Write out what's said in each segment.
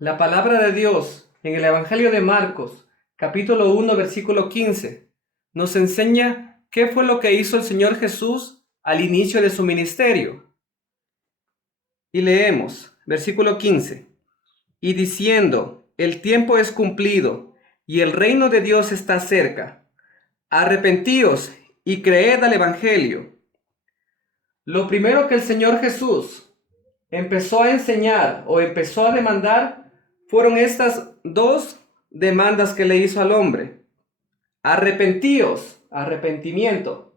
La palabra de Dios en el Evangelio de Marcos, capítulo 1, versículo 15, nos enseña qué fue lo que hizo el Señor Jesús al inicio de su ministerio. Y leemos, versículo 15, y diciendo, el tiempo es cumplido y el reino de Dios está cerca. Arrepentíos y creed al Evangelio. Lo primero que el Señor Jesús empezó a enseñar o empezó a demandar fueron estas dos demandas que le hizo al hombre. Arrepentíos, arrepentimiento,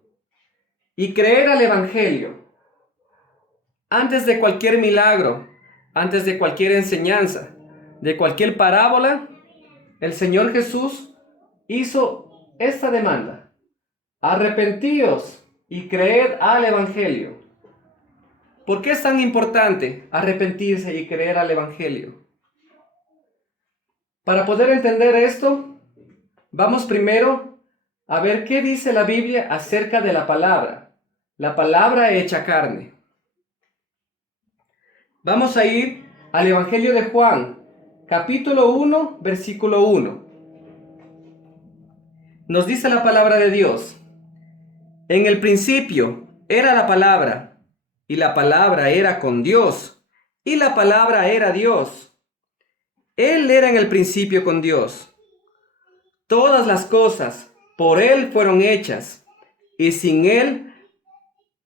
y creer al Evangelio. Antes de cualquier milagro, antes de cualquier enseñanza, de cualquier parábola, el Señor Jesús hizo esta demanda. Arrepentíos y creed al Evangelio. ¿Por qué es tan importante arrepentirse y creer al Evangelio? Para poder entender esto, vamos primero a ver qué dice la Biblia acerca de la palabra hecha carne. Vamos a ir al Evangelio de Juan, capítulo 1, versículo 1. Nos dice la palabra de Dios: en el principio era la palabra, y la palabra era con Dios, y la palabra era Dios. Él era en el principio con Dios. Todas las cosas por Él fueron hechas, y sin Él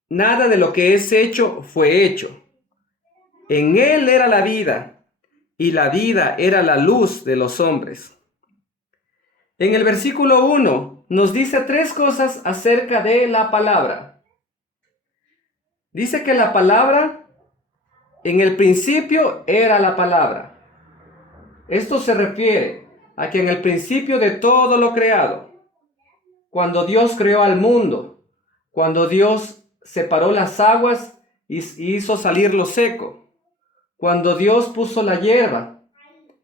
nada de lo que es hecho fue hecho. En Él era la vida, y la vida era la luz de los hombres. En el versículo 1 nos dice tres cosas acerca de la palabra. Dice que la palabra, en el principio era la palabra. Esto se refiere a que en el principio de todo lo creado, cuando Dios creó al mundo, cuando Dios separó las aguas y hizo salir lo seco, cuando Dios puso la hierba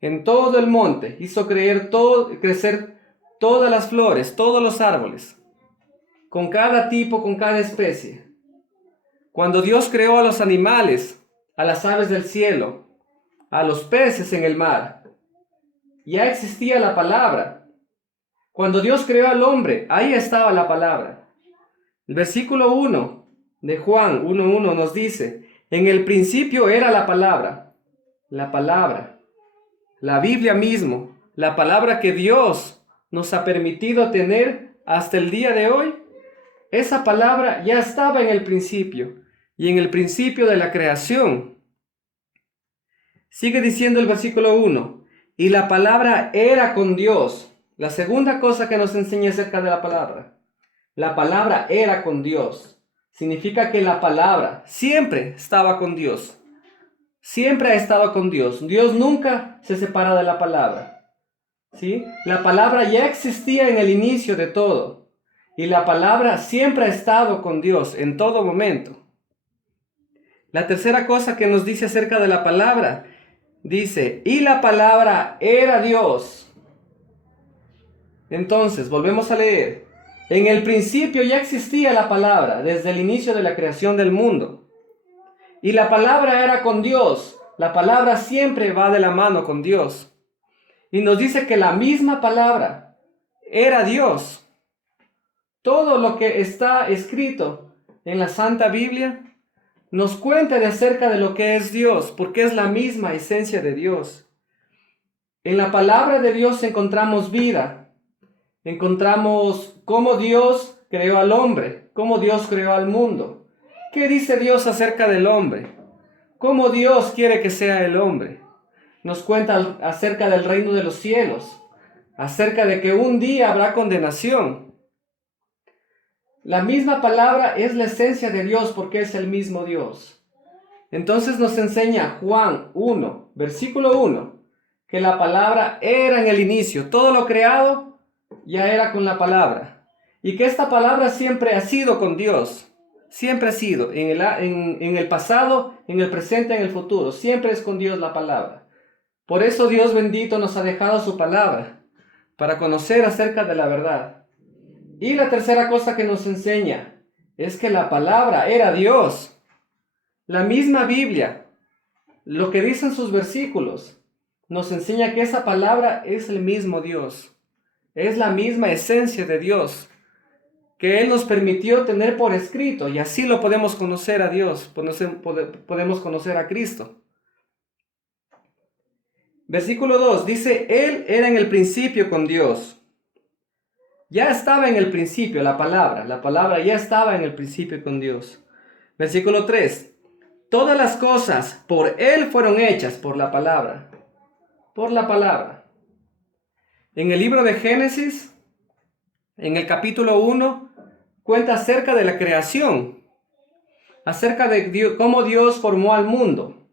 en todo el monte, hizo crecer todas las flores, todos los árboles, con cada tipo, con cada especie. Cuando Dios creó a los animales, a las aves del cielo, a los peces en el mar, ya existía la palabra. Cuando Dios creó al hombre, ahí estaba la palabra. El versículo 1 de Juan 1:1 nos dice: en el principio era la palabra, la Biblia mismo, la palabra que Dios nos ha permitido tener hasta el día de hoy. Esa palabra ya estaba en el principio y en el principio de la creación. Sigue diciendo el versículo 1: y la palabra era con Dios. La segunda cosa que nos enseña acerca de la palabra era con Dios. Significa que la palabra siempre estaba con Dios. Siempre ha estado con Dios. Dios nunca se separa de la palabra. ¿Sí? La palabra ya existía en el inicio de todo. Y la palabra siempre ha estado con Dios en todo momento. La tercera cosa que nos dice acerca de la palabra, dice, y la palabra era Dios. Entonces, volvemos a leer. En el principio ya existía la palabra desde el inicio de la creación del mundo. Y la palabra era con Dios. La palabra siempre va de la mano con Dios. Y nos dice que la misma palabra era Dios. Todo lo que está escrito en la Santa Biblia nos cuenta de acerca de lo que es Dios, porque es la misma esencia de Dios. En la palabra de Dios encontramos vida. Encontramos cómo Dios creó al hombre, cómo Dios creó al mundo. ¿Qué dice Dios acerca del hombre? ¿Cómo Dios quiere que sea el hombre? Nos cuenta acerca del reino de los cielos, acerca de que un día habrá condenación. La misma palabra es la esencia de Dios porque es el mismo Dios. Entonces nos enseña Juan 1, versículo 1, que la palabra era en el inicio. Todo lo creado ya era con la palabra. Y que esta palabra siempre ha sido con Dios. Siempre ha sido. En el pasado, en el presente, en el futuro. Siempre es con Dios la palabra. Por eso Dios bendito nos ha dejado su palabra. Para conocer acerca de la verdad. Y la tercera cosa que nos enseña es que la palabra era Dios. La misma Biblia, lo que dicen sus versículos, nos enseña que esa palabra es el mismo Dios, es la misma esencia de Dios, que Él nos permitió tener por escrito, y así lo podemos conocer a Dios, podemos conocer a Cristo. Versículo 2 dice, Él era en el principio con Dios. Ya estaba en el principio la palabra ya estaba en el principio con Dios. Versículo 3, todas las cosas por Él fueron hechas por la palabra. Por la palabra. En el libro de Génesis, en el capítulo 1, cuenta acerca de la creación, acerca de Dios, cómo Dios formó al mundo.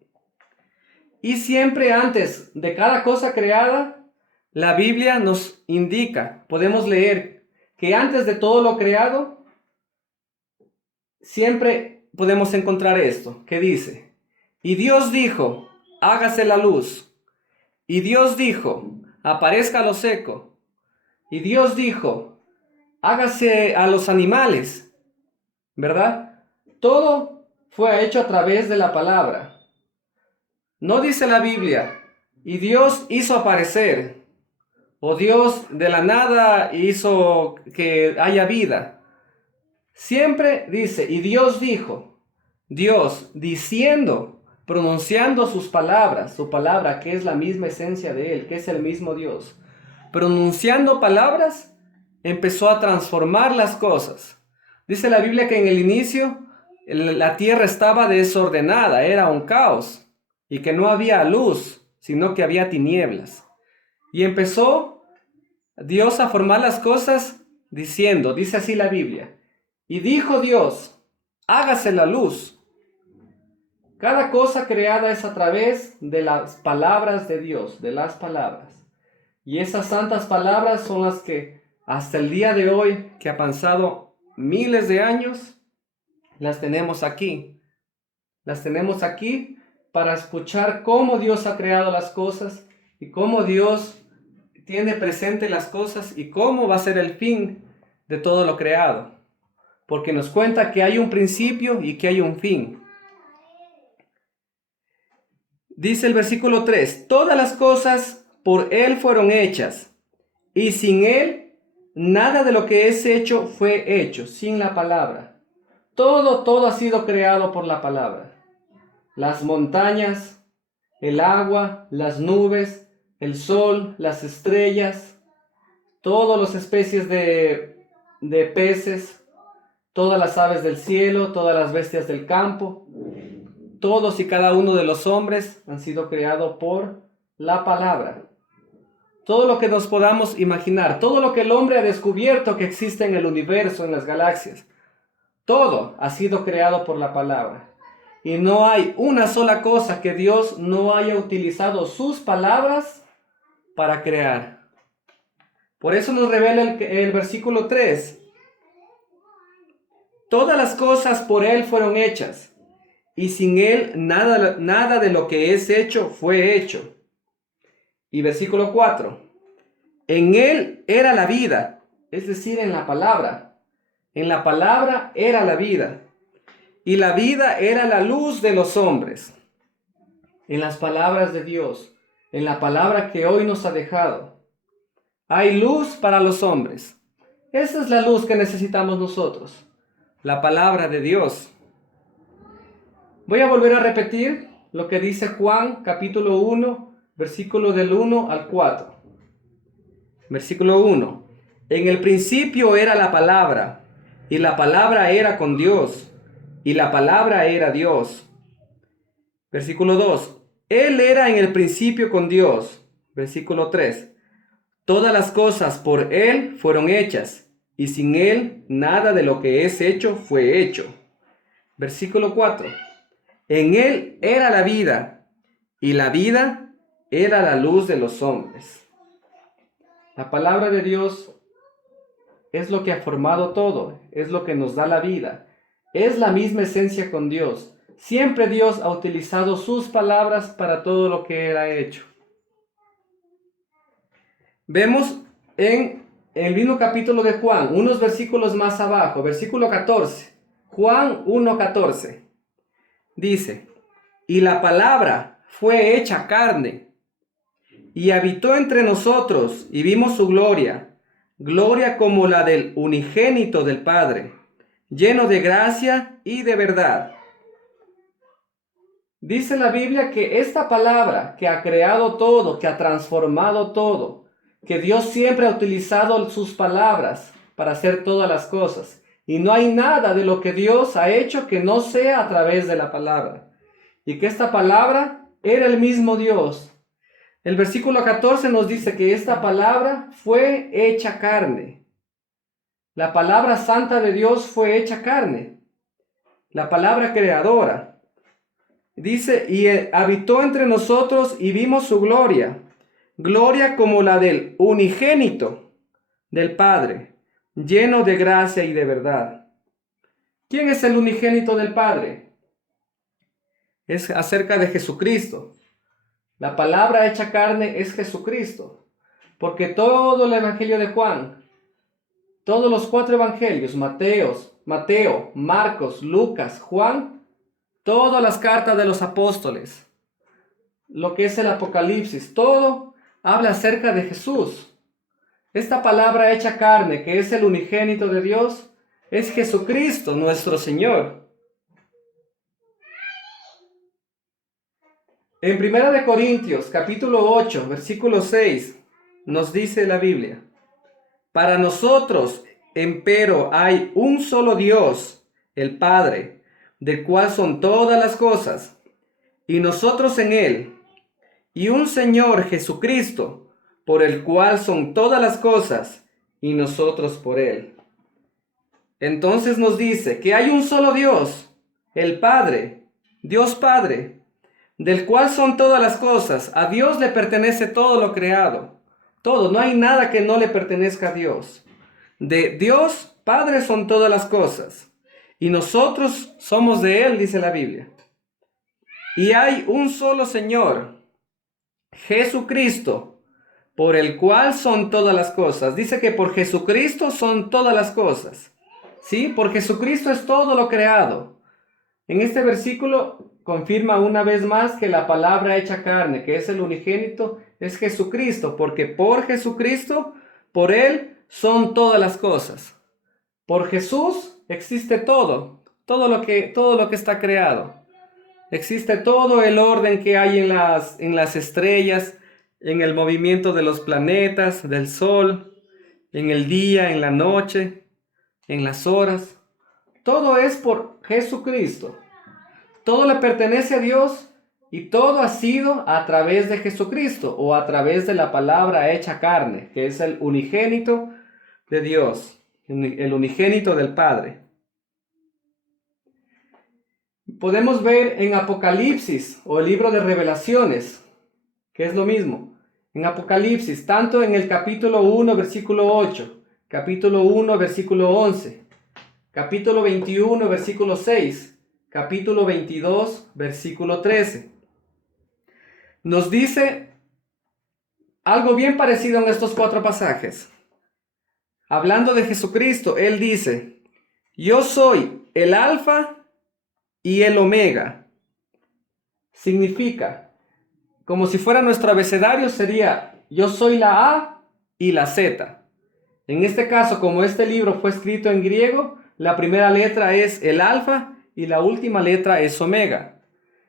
Y siempre antes de cada cosa creada, la Biblia nos indica, podemos leer, que antes de todo lo creado, siempre podemos encontrar esto, que dice, y Dios dijo, hágase la luz. Y Dios dijo, aparezca lo seco. Y Dios dijo, hágase a los animales, ¿verdad? Todo fue hecho a través de la palabra. No dice la Biblia, y Dios hizo aparecer, o Dios de la nada hizo que haya vida. Siempre dice, y Dios dijo, Dios diciendo, pronunciando sus palabras, su palabra que es la misma esencia de Él, que es el mismo Dios. Pronunciando palabras, empezó a transformar las cosas. Dice la Biblia que en el inicio la tierra estaba desordenada, era un caos, y que no había luz, sino que había tinieblas. Y empezó Dios a formar las cosas diciendo, dice así la Biblia, y dijo Dios, hágase la luz. Cada cosa creada es a través de las palabras de Dios, de las palabras. Y esas santas palabras son las que hasta el día de hoy, que ha pasado miles de años, las tenemos aquí. Las tenemos aquí para escuchar cómo Dios ha creado las cosas y cómo Dios tiene presente las cosas y cómo va a ser el fin de todo lo creado. Porque nos cuenta que hay un principio y que hay un fin. Dice el versículo 3, todas las cosas por Él fueron hechas, y sin Él nada de lo que es hecho fue hecho, sin la palabra. Todo ha sido creado por la palabra. Las montañas, el agua, las nubes, el sol, las estrellas, todas las especies de peces, todas las aves del cielo, todas las bestias del campo, todos y cada uno de los hombres han sido creados por la palabra. Todo lo que nos podamos imaginar, todo lo que el hombre ha descubierto que existe en el universo, en las galaxias, todo ha sido creado por la palabra. Y no hay una sola cosa que Dios no haya utilizado sus palabras para crear. Por eso nos revela el versículo 3. Todas las cosas por Él fueron hechas, y sin Él nada de lo que es hecho fue hecho. Y versículo 4. En Él era la vida, es decir, en la palabra. En la palabra era la vida. Y la vida era la luz de los hombres. En las palabras de Dios, en la palabra que hoy nos ha dejado, hay luz para los hombres. Esa es la luz que necesitamos nosotros, la palabra de Dios. Voy a volver a repetir lo que dice Juan capítulo 1, versículo del 1 al 4. Versículo 1. En el principio era la palabra, y la palabra era con Dios, y la palabra era Dios. Versículo 2. Él era en el principio con Dios. Versículo 3. Todas las cosas por Él fueron hechas, y sin Él nada de lo que es hecho fue hecho. Versículo 4. En Él era la vida, y la vida era la luz de los hombres. La palabra de Dios es lo que ha formado todo, es lo que nos da la vida. Es la misma esencia con Dios. Siempre Dios ha utilizado sus palabras para todo lo que Él ha hecho. Vemos en el mismo capítulo de Juan, unos versículos más abajo, versículo 14. Juan 1:14. Dice, y la palabra fue hecha carne y habitó entre nosotros, y vimos su gloria, gloria como la del unigénito del Padre, lleno de gracia y de verdad. Dice la Biblia que esta palabra que ha creado todo, que ha transformado todo, que Dios siempre ha utilizado sus palabras para hacer todas las cosas. Y no hay nada de lo que Dios ha hecho que no sea a través de la palabra. Y que esta palabra era el mismo Dios. El versículo 14 nos dice que esta palabra fue hecha carne. La palabra santa de Dios fue hecha carne. La palabra creadora. Dice, y habitó entre nosotros y vimos su gloria, gloria como la del unigénito del Padre, lleno de gracia y de verdad. ¿Quién es el unigénito del Padre? Es acerca de Jesucristo. La palabra hecha carne es Jesucristo, porque todo el Evangelio de Juan, todos los 4 evangelios, Mateo, Marcos, Lucas, Juan, todas las cartas de los apóstoles, lo que es el Apocalipsis, todo habla acerca de Jesús. Esta palabra hecha carne, que es el unigénito de Dios, es Jesucristo, nuestro Señor. En 1 Corintios, capítulo 8, versículo 6, nos dice la Biblia: para nosotros, empero, hay un solo Dios, el Padre, del cual son todas las cosas, y nosotros en él, y un Señor Jesucristo, por el cual son todas las cosas, y nosotros por él. Entonces nos dice que hay un solo Dios, el Padre, Dios Padre, del cual son todas las cosas. A Dios le pertenece todo lo creado, todo, no hay nada que no le pertenezca a Dios. De Dios Padre son todas las cosas, y nosotros somos de él, dice la Biblia. Y hay un solo Señor, Jesucristo, por el cual son todas las cosas. Dice que por Jesucristo son todas las cosas. ¿Sí? Por Jesucristo es todo lo creado. En este versículo confirma una vez más que la palabra hecha carne, que es el unigénito, es Jesucristo, porque por Jesucristo, por él son todas las cosas. Por Jesús existe todo lo que está creado. Existe todo el orden que hay en las estrellas, en el movimiento de los planetas, del sol, en el día, en la noche, en las horas. Todo es por Jesucristo. Todo le pertenece a Dios y todo ha sido a través de Jesucristo o a través de la palabra hecha carne, que es el unigénito de Dios, el unigénito del Padre. Podemos ver en Apocalipsis o el libro de Revelaciones, que es lo mismo. En Apocalipsis, tanto en el capítulo 1, versículo 8, capítulo 1, versículo 11, capítulo 21, versículo 6, capítulo 22, versículo 13. Nos dice algo bien parecido en estos 4 pasajes. Hablando de Jesucristo, él dice: yo soy el alfa y el omega. Significa, como si fuera nuestro abecedario, sería: yo soy la A y la Z. En este caso, como este libro fue escrito en griego, la primera letra es el alfa y la última letra es omega.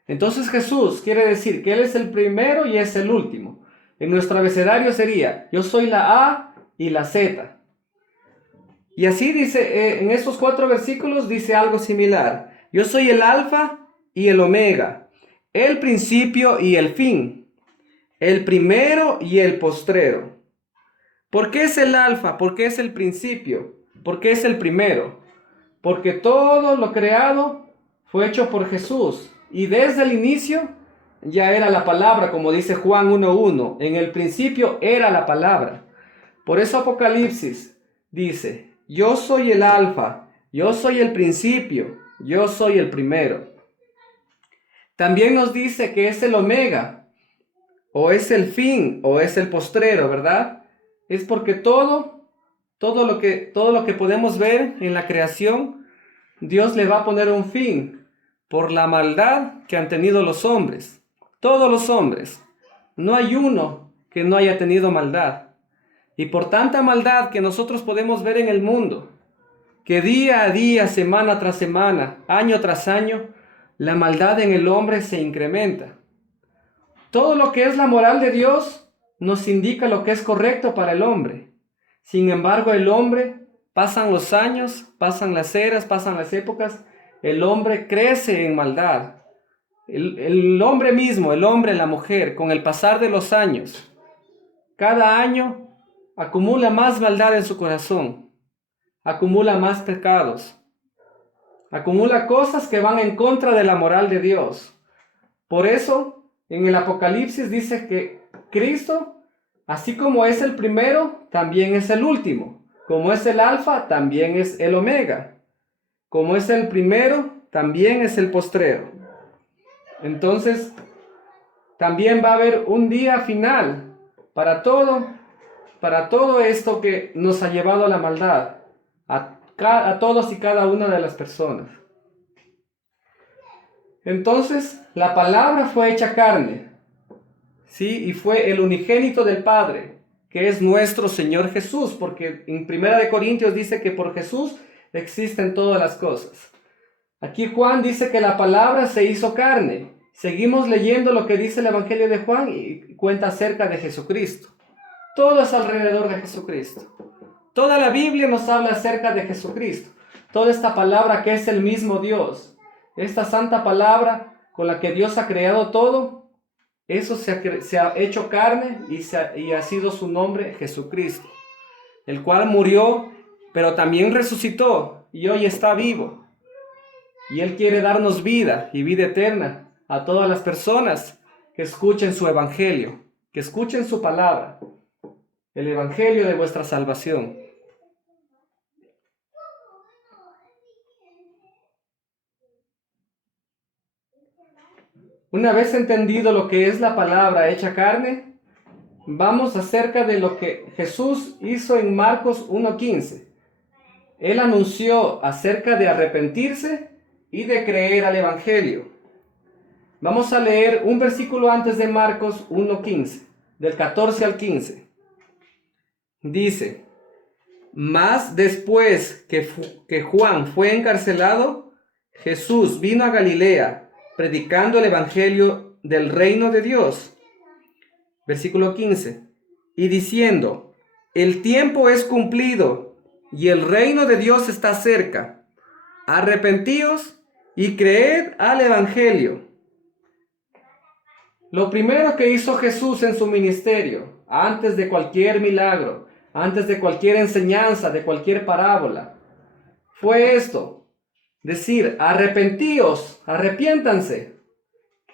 Entonces Jesús quiere decir que él es el primero y es el último. En nuestro abecedario sería: yo soy la A y la Z. Y así dice, en estos 4 versículos dice algo similar: yo soy el alfa y el omega, el principio y el fin, el primero y el postrero. ¿Por qué es el alfa? ¿Por qué es el principio? ¿Por qué es el primero? Porque todo lo creado fue hecho por Jesús. Y desde el inicio ya era la palabra, como dice Juan 1:1. En el principio era la palabra. Por eso Apocalipsis dice: yo soy el alfa, yo soy el principio, yo soy el primero. También nos dice que es el omega, o es el fin, o es el postrero, ¿verdad? Es porque todo lo que podemos ver en la creación, Dios le va a poner un fin por la maldad que han tenido los hombres. Todos los hombres. No hay uno que no haya tenido maldad. Y por tanta maldad que nosotros podemos ver en el mundo, que día a día, semana tras semana, año tras año, la maldad en el hombre se incrementa. Todo lo que es la moral de Dios nos indica lo que es correcto para el hombre. Sin embargo, el hombre, pasan los años, pasan las eras, pasan las épocas, el hombre crece en maldad. El hombre mismo, el hombre, la mujer, con el pasar de los años, cada año acumula más maldad en su corazón, acumula más pecados, acumula cosas que van en contra de la moral de Dios. Por eso, en el Apocalipsis dice que Cristo, así como es el primero, también es el último. Como es el Alfa, también es el Omega. Como es el primero, también es el postrero. Entonces, también va a haber un día final para todo esto que nos ha llevado a la maldad, a todos y cada una de las personas. Entonces, la palabra fue hecha carne, ¿sí? Y fue el unigénito del Padre, que es nuestro Señor Jesús, porque en 1 Corintios dice que por Jesús existen todas las cosas. Aquí Juan dice que la palabra se hizo carne. Seguimos leyendo lo que dice el Evangelio de Juan y cuenta acerca de Jesucristo. Todo es alrededor de Jesucristo. Toda la Biblia nos habla acerca de Jesucristo. Toda esta palabra que es el mismo Dios. Esta santa palabra con la que Dios ha creado todo, eso se ha hecho carne y ha sido su nombre Jesucristo, el cual murió, pero también resucitó y hoy está vivo. Y Él quiere darnos vida y vida eterna a todas las personas que escuchen su evangelio, que escuchen su palabra, el evangelio de vuestra salvación. Una vez entendido lo que es la palabra hecha carne, vamos acerca de lo que Jesús hizo en Marcos 1:15. Él anunció acerca de arrepentirse y de creer al evangelio. Vamos a leer un versículo antes de Marcos 1:15, del 14 al 15. Dice: Mas después que Juan fue encarcelado, Jesús vino a Galilea, predicando el evangelio del reino de Dios. Versículo 15. Y diciendo: El tiempo es cumplido y el reino de Dios está cerca. Arrepentíos y creed al evangelio. Lo primero que hizo Jesús en su ministerio, antes de cualquier milagro, antes de cualquier enseñanza, de cualquier parábola, fue esto: decir, arrepentíos, arrepiéntanse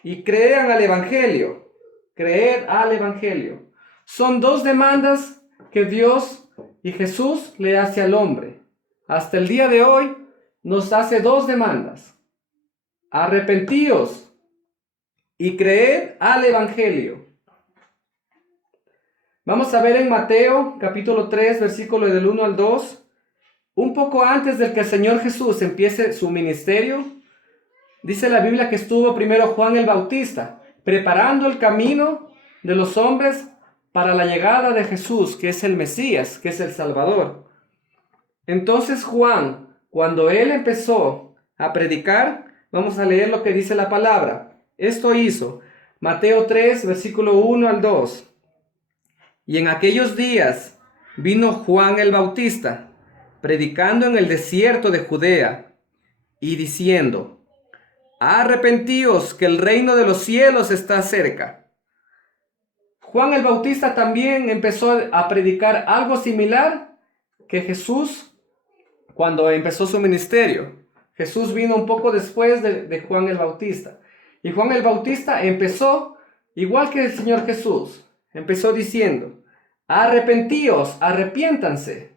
y crean al evangelio. Creer al evangelio. Son dos demandas que Dios y Jesús le hace al hombre. Hasta el día de hoy nos hace dos demandas: arrepentíos y creer al evangelio. Vamos a ver en Mateo capítulo 3, versículo del 1 al 2, un poco antes de que el Señor Jesús empiece su ministerio. Dice la Biblia que estuvo primero Juan el Bautista, preparando el camino de los hombres para la llegada de Jesús, que es el Mesías, que es el Salvador. Entonces Juan, cuando él empezó a predicar, vamos a leer lo que dice la palabra. Esto hizo Mateo 3, versículo 1 al 2. Y en aquellos días vino Juan el Bautista, predicando en el desierto de Judea, y diciendo: Arrepentíos, que el reino de los cielos está cerca. Juan el Bautista también empezó a predicar algo similar que Jesús cuando empezó su ministerio. Jesús vino un poco después de Juan el Bautista. Y Juan el Bautista empezó igual que el Señor Jesús. Empezó diciendo: arrepentíos, arrepiéntanse,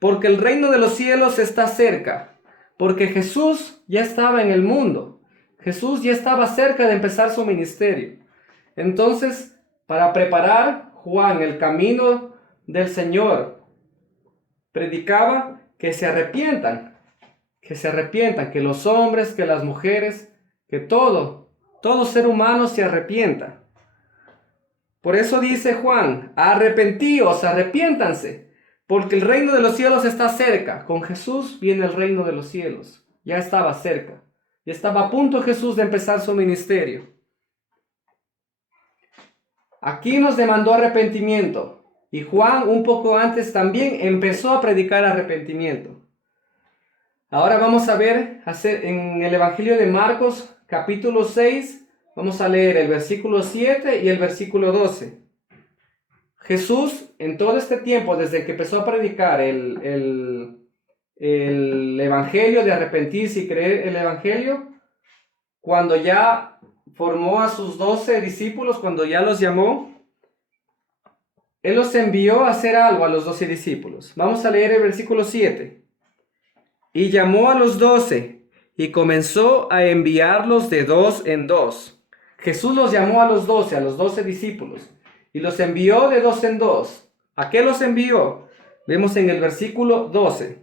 porque el reino de los cielos está cerca. Porque Jesús ya estaba en el mundo. Jesús ya estaba cerca de empezar su ministerio. Entonces, para preparar Juan el camino del Señor, predicaba que se arrepientan, que los hombres, que las mujeres, que todo ser humano se arrepienta. Por eso dice Juan, arrepentíos, arrepiéntanse, porque el reino de los cielos está cerca. Con Jesús viene el reino de los cielos. Ya estaba cerca. Ya estaba a punto Jesús de empezar su ministerio. Aquí nos demandó arrepentimiento. Y Juan un poco antes también empezó a predicar arrepentimiento. Ahora vamos a ver en el Evangelio de Marcos, capítulo 6, vamos a leer el versículo 7 y el versículo 12. Jesús, en todo este tiempo, desde que empezó a predicar el Evangelio de arrepentirse y creer el Evangelio, cuando ya formó a sus 12 discípulos, cuando ya los llamó, Él los envió a hacer algo a los 12 discípulos. Vamos a leer el versículo 7. Y llamó a los 12 y comenzó a enviarlos de dos en dos. Jesús los llamó a los 12 discípulos, y los envió de dos en dos. ¿A qué los envió? Vemos en el versículo 12.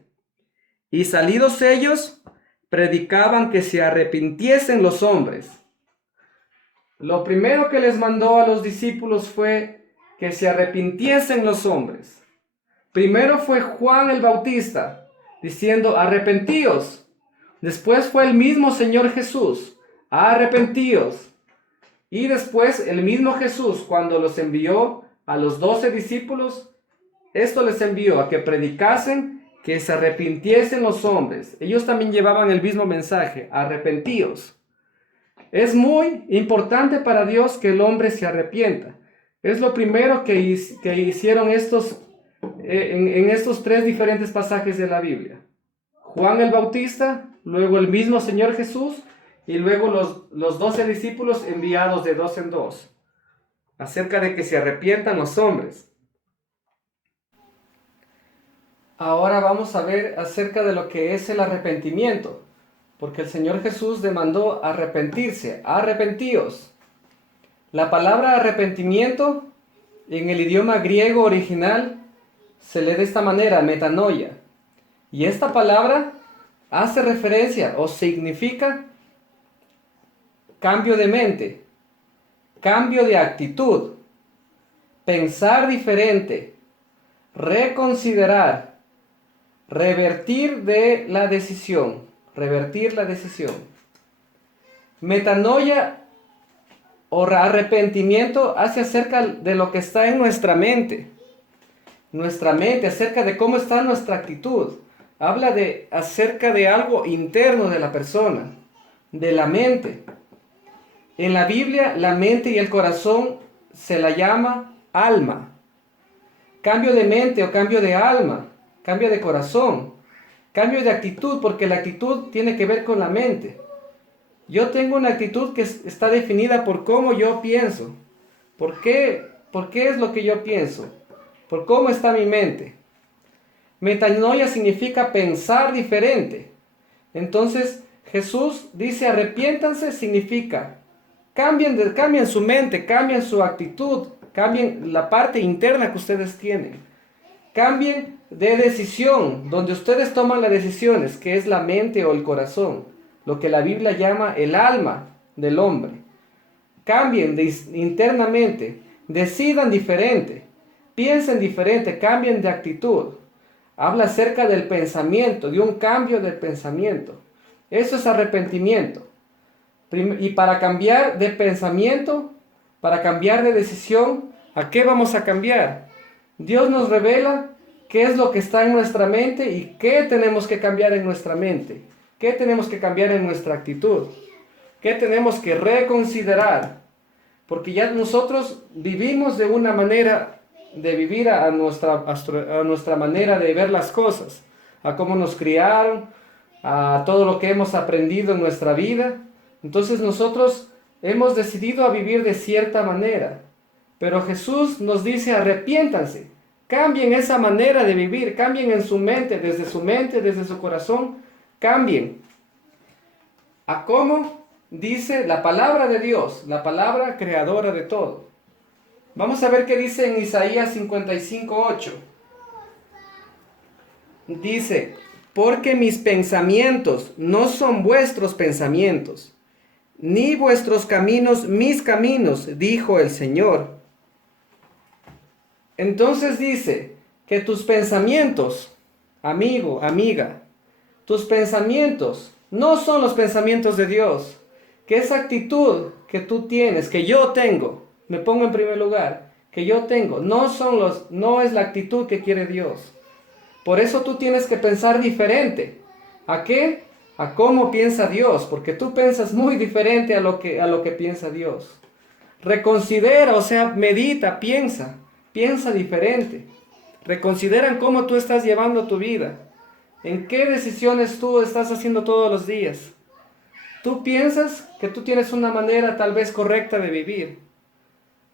Y salidos ellos, predicaban que se arrepintiesen los hombres. Lo primero que les mandó a los discípulos fue que se arrepintiesen los hombres. Primero fue Juan el Bautista, diciendo, arrepentíos. Después fue el mismo Señor Jesús, arrepentíos. Y después el mismo Jesús, cuando los envió a los 12 discípulos, esto les envió a que predicasen, que se arrepintiesen los hombres. Ellos también llevaban el mismo mensaje, arrepentíos. Es muy importante para Dios que el hombre se arrepienta. Es lo primero que hicieron en estos tres diferentes pasajes de la Biblia. Juan el Bautista, luego el mismo Señor Jesús, y luego los 12 discípulos enviados de dos en dos, acerca de que se arrepientan los hombres. Ahora vamos a ver acerca de lo que es el arrepentimiento, porque el Señor Jesús demandó arrepentirse, arrepentíos. La palabra arrepentimiento en el idioma griego original se lee de esta manera, metanoia. Y esta palabra hace referencia o significa cambio de mente, cambio de actitud, pensar diferente, reconsiderar, revertir la decisión. Metanoia o arrepentimiento hace acerca de lo que está en nuestra mente, acerca de cómo está nuestra actitud. Habla acerca de algo interno de la persona, de la mente. En la Biblia, la mente y el corazón se la llama alma. Cambio de mente o cambio de alma, cambio de corazón, cambio de actitud, porque la actitud tiene que ver con la mente. Yo tengo una actitud que está definida por cómo yo pienso. ¿Por qué es lo que yo pienso? Por cómo está mi mente. Metanoia significa pensar diferente. Entonces Jesús dice arrepiéntanse, significa cambien su mente, cambien su actitud, cambien la parte interna que ustedes tienen. Cambien de decisión, donde ustedes toman las decisiones, que es la mente o el corazón, lo que la Biblia llama el alma del hombre. Cambien internamente, decidan diferente, piensen diferente, cambien de actitud. Habla acerca del pensamiento, de un cambio del pensamiento. Eso es arrepentimiento. Y para cambiar de pensamiento, para cambiar de decisión, ¿a qué vamos a cambiar? Dios nos revela qué es lo que está en nuestra mente y qué tenemos que cambiar en nuestra mente. ¿Qué tenemos que cambiar en nuestra actitud? ¿Qué tenemos que reconsiderar? Porque ya nosotros vivimos de una manera de vivir a nuestra manera de ver las cosas, a cómo nos criaron, a todo lo que hemos aprendido en nuestra vida. Entonces nosotros hemos decidido a vivir de cierta manera. Pero Jesús nos dice arrepiéntanse, cambien esa manera de vivir, cambien en su mente, desde su corazón, cambien. ¿A cómo? Dice la palabra de Dios, la palabra creadora de todo. Vamos a ver qué dice en Isaías 55:8. Dice, porque mis pensamientos no son vuestros pensamientos, ni vuestros caminos mis caminos, dijo el Señor. Entonces dice que tus pensamientos, amigo, amiga, tus pensamientos no son los pensamientos de Dios. Que esa actitud que tú tienes, que yo tengo, me pongo en primer lugar, que yo tengo, no es la actitud que quiere Dios. Por eso tú tienes que pensar diferente. ¿A qué? A cómo piensa Dios, porque tú piensas muy diferente a lo que piensa Dios. Reconsidera, o sea, medita, piensa diferente. Reconsidera en cómo tú estás llevando tu vida. ¿En qué decisiones tú estás haciendo todos los días? Tú piensas que tú tienes una manera tal vez correcta de vivir,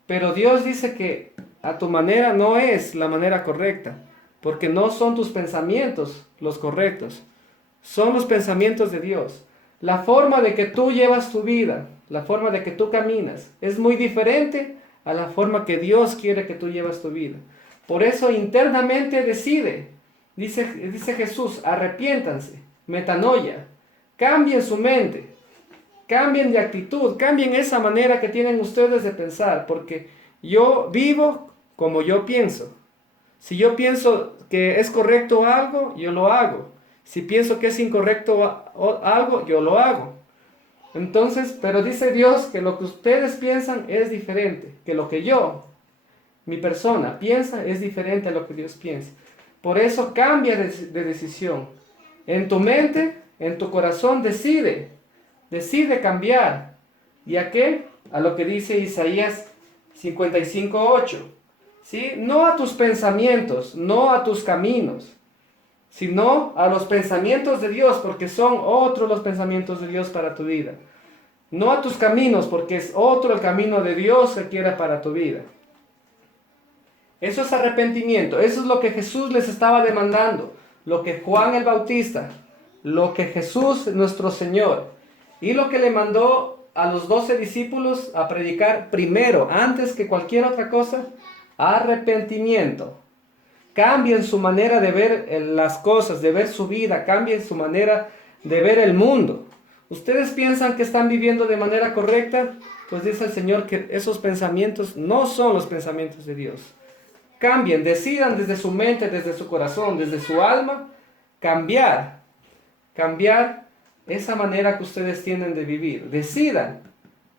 pero Dios dice que a tu manera no es la manera correcta, porque no son tus pensamientos los correctos, son los pensamientos de Dios. La forma de que tú llevas tu vida, la forma de que tú caminas, es muy diferente a la forma que Dios quiere que tú llevas tu vida. Por eso internamente decide. Dice Jesús, arrepiéntanse, metanoia, cambien su mente, cambien de actitud, cambien esa manera que tienen ustedes de pensar, porque yo vivo como yo pienso. Si yo pienso que es correcto algo, yo lo hago. Si pienso que es incorrecto algo, yo lo hago. Entonces, pero dice Dios que lo que ustedes piensan es diferente, que lo que mi persona, piensa es diferente a lo que Dios piensa. Por eso cambia de decisión. En tu mente, en tu corazón, decide cambiar. ¿Y a qué? A lo que dice Isaías 55:8. ¿Sí? No a tus pensamientos, no a tus caminos, sino a los pensamientos de Dios, porque son otros los pensamientos de Dios para tu vida. No a tus caminos, porque es otro el camino de Dios que quiera para tu vida. Eso es arrepentimiento, eso es lo que Jesús les estaba demandando, lo que Juan el Bautista, lo que Jesús nuestro Señor, y lo que le mandó a los 12 discípulos a predicar primero, antes que cualquier otra cosa, arrepentimiento. Cambien su manera de ver las cosas, de ver su vida, cambien su manera de ver el mundo. ¿Ustedes piensan que están viviendo de manera correcta? Pues dice el Señor que esos pensamientos no son los pensamientos de Dios. Cambien, decidan desde su mente, desde su corazón, desde su alma, cambiar esa manera que ustedes tienen de vivir. Decidan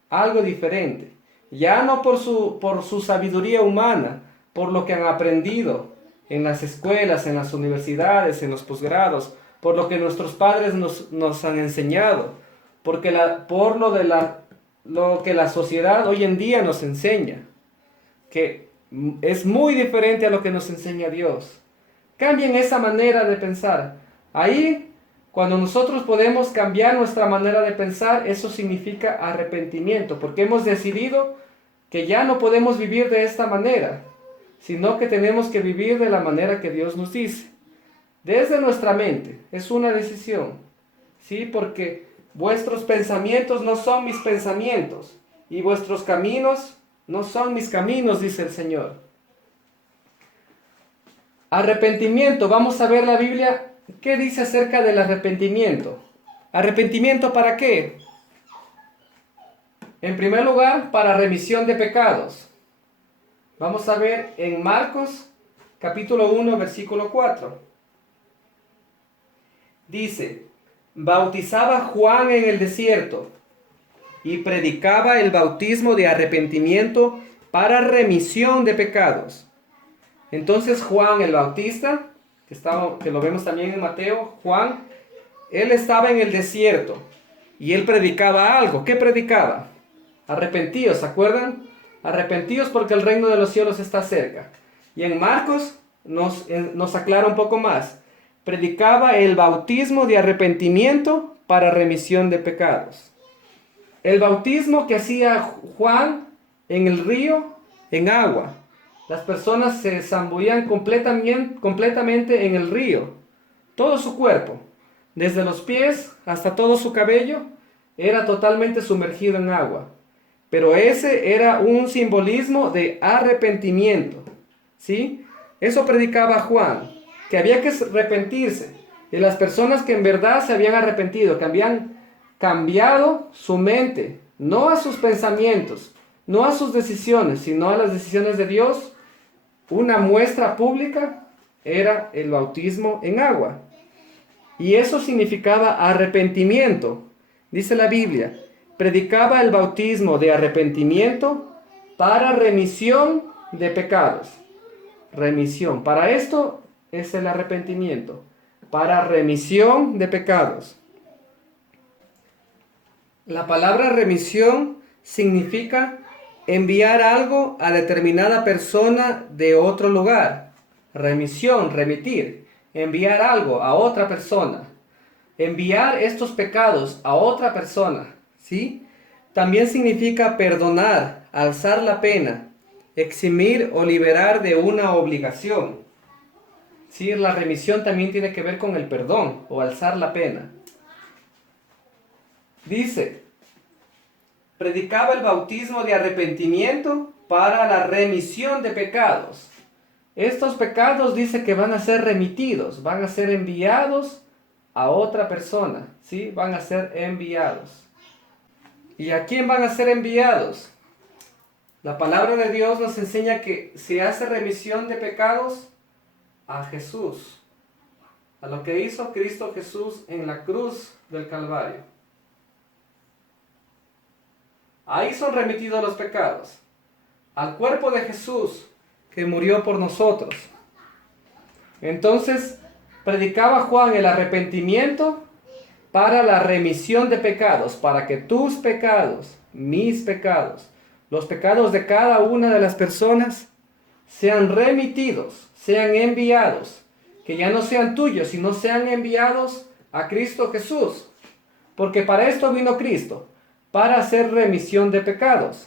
algo diferente, ya no por su sabiduría humana, por lo que han aprendido en las escuelas, en las universidades, en los posgrados, por lo que nuestros padres nos han enseñado, por lo que la sociedad hoy en día nos enseña, que es muy diferente a lo que nos enseña Dios. Cambien esa manera de pensar. Ahí, cuando nosotros podemos cambiar nuestra manera de pensar, eso significa arrepentimiento, porque hemos decidido que ya no podemos vivir de esta manera, sino que tenemos que vivir de la manera que Dios nos dice. Desde nuestra mente, es una decisión, ¿sí? Porque vuestros pensamientos no son mis pensamientos, y vuestros caminos no son mis caminos, dice el Señor. Arrepentimiento, vamos a ver la Biblia, ¿qué dice acerca del arrepentimiento? ¿Arrepentimiento para qué? En primer lugar, para remisión de pecados. Vamos a ver en Marcos, capítulo 1, versículo 4. Dice, bautizaba Juan en el desierto y predicaba el bautismo de arrepentimiento para remisión de pecados. Entonces Juan el Bautista, que lo vemos también en Mateo, Juan, él estaba en el desierto y él predicaba algo. ¿Qué predicaba? Arrepentíos, ¿se acuerdan? Arrepentíos porque el reino de los cielos está cerca. Y en Marcos nos aclara un poco más. Predicaba el bautismo de arrepentimiento para remisión de pecados. El bautismo que hacía Juan en el río, en agua. Las personas se zambullían completamente en el río. Todo su cuerpo, desde los pies hasta todo su cabello, era totalmente sumergido en agua. Pero ese era un simbolismo de arrepentimiento, ¿sí? Eso predicaba Juan, que había que arrepentirse de las personas que en verdad se habían arrepentido, que habían cambiado su mente, no a sus pensamientos, no a sus decisiones, sino a las decisiones de Dios. una muestra pública era el bautismo en agua. Y eso significaba arrepentimiento. Dice la Biblia, predicaba el bautismo de arrepentimiento para remisión de pecados. Remisión. Para esto es el arrepentimiento. Para remisión de pecados. La palabra remisión significa enviar algo a determinada persona de otro lugar. Remisión, remitir. Enviar algo a otra persona. Enviar estos pecados a otra persona. ¿Sí? También significa perdonar, alzar la pena, eximir o liberar de una obligación. ¿Sí? La remisión también tiene que ver con el perdón o alzar la pena. Dice, predicaba el bautismo de arrepentimiento para la remisión de pecados. Estos pecados dice que van a ser remitidos, van a ser enviados a otra persona, ¿sí? Van a ser enviados. ¿Y a quién van a ser enviados? La palabra de Dios nos enseña que se hace remisión de pecados a Jesús, a lo que hizo Cristo Jesús en la cruz del Calvario. Ahí son remitidos los pecados, al cuerpo de Jesús que murió por nosotros. Entonces, predicaba Juan el arrepentimiento para la remisión de pecados, para que tus pecados, mis pecados, los pecados de cada una de las personas sean remitidos, sean enviados, que ya no sean tuyos, sino sean enviados a Cristo Jesús. Porque para esto vino Cristo, para hacer remisión de pecados.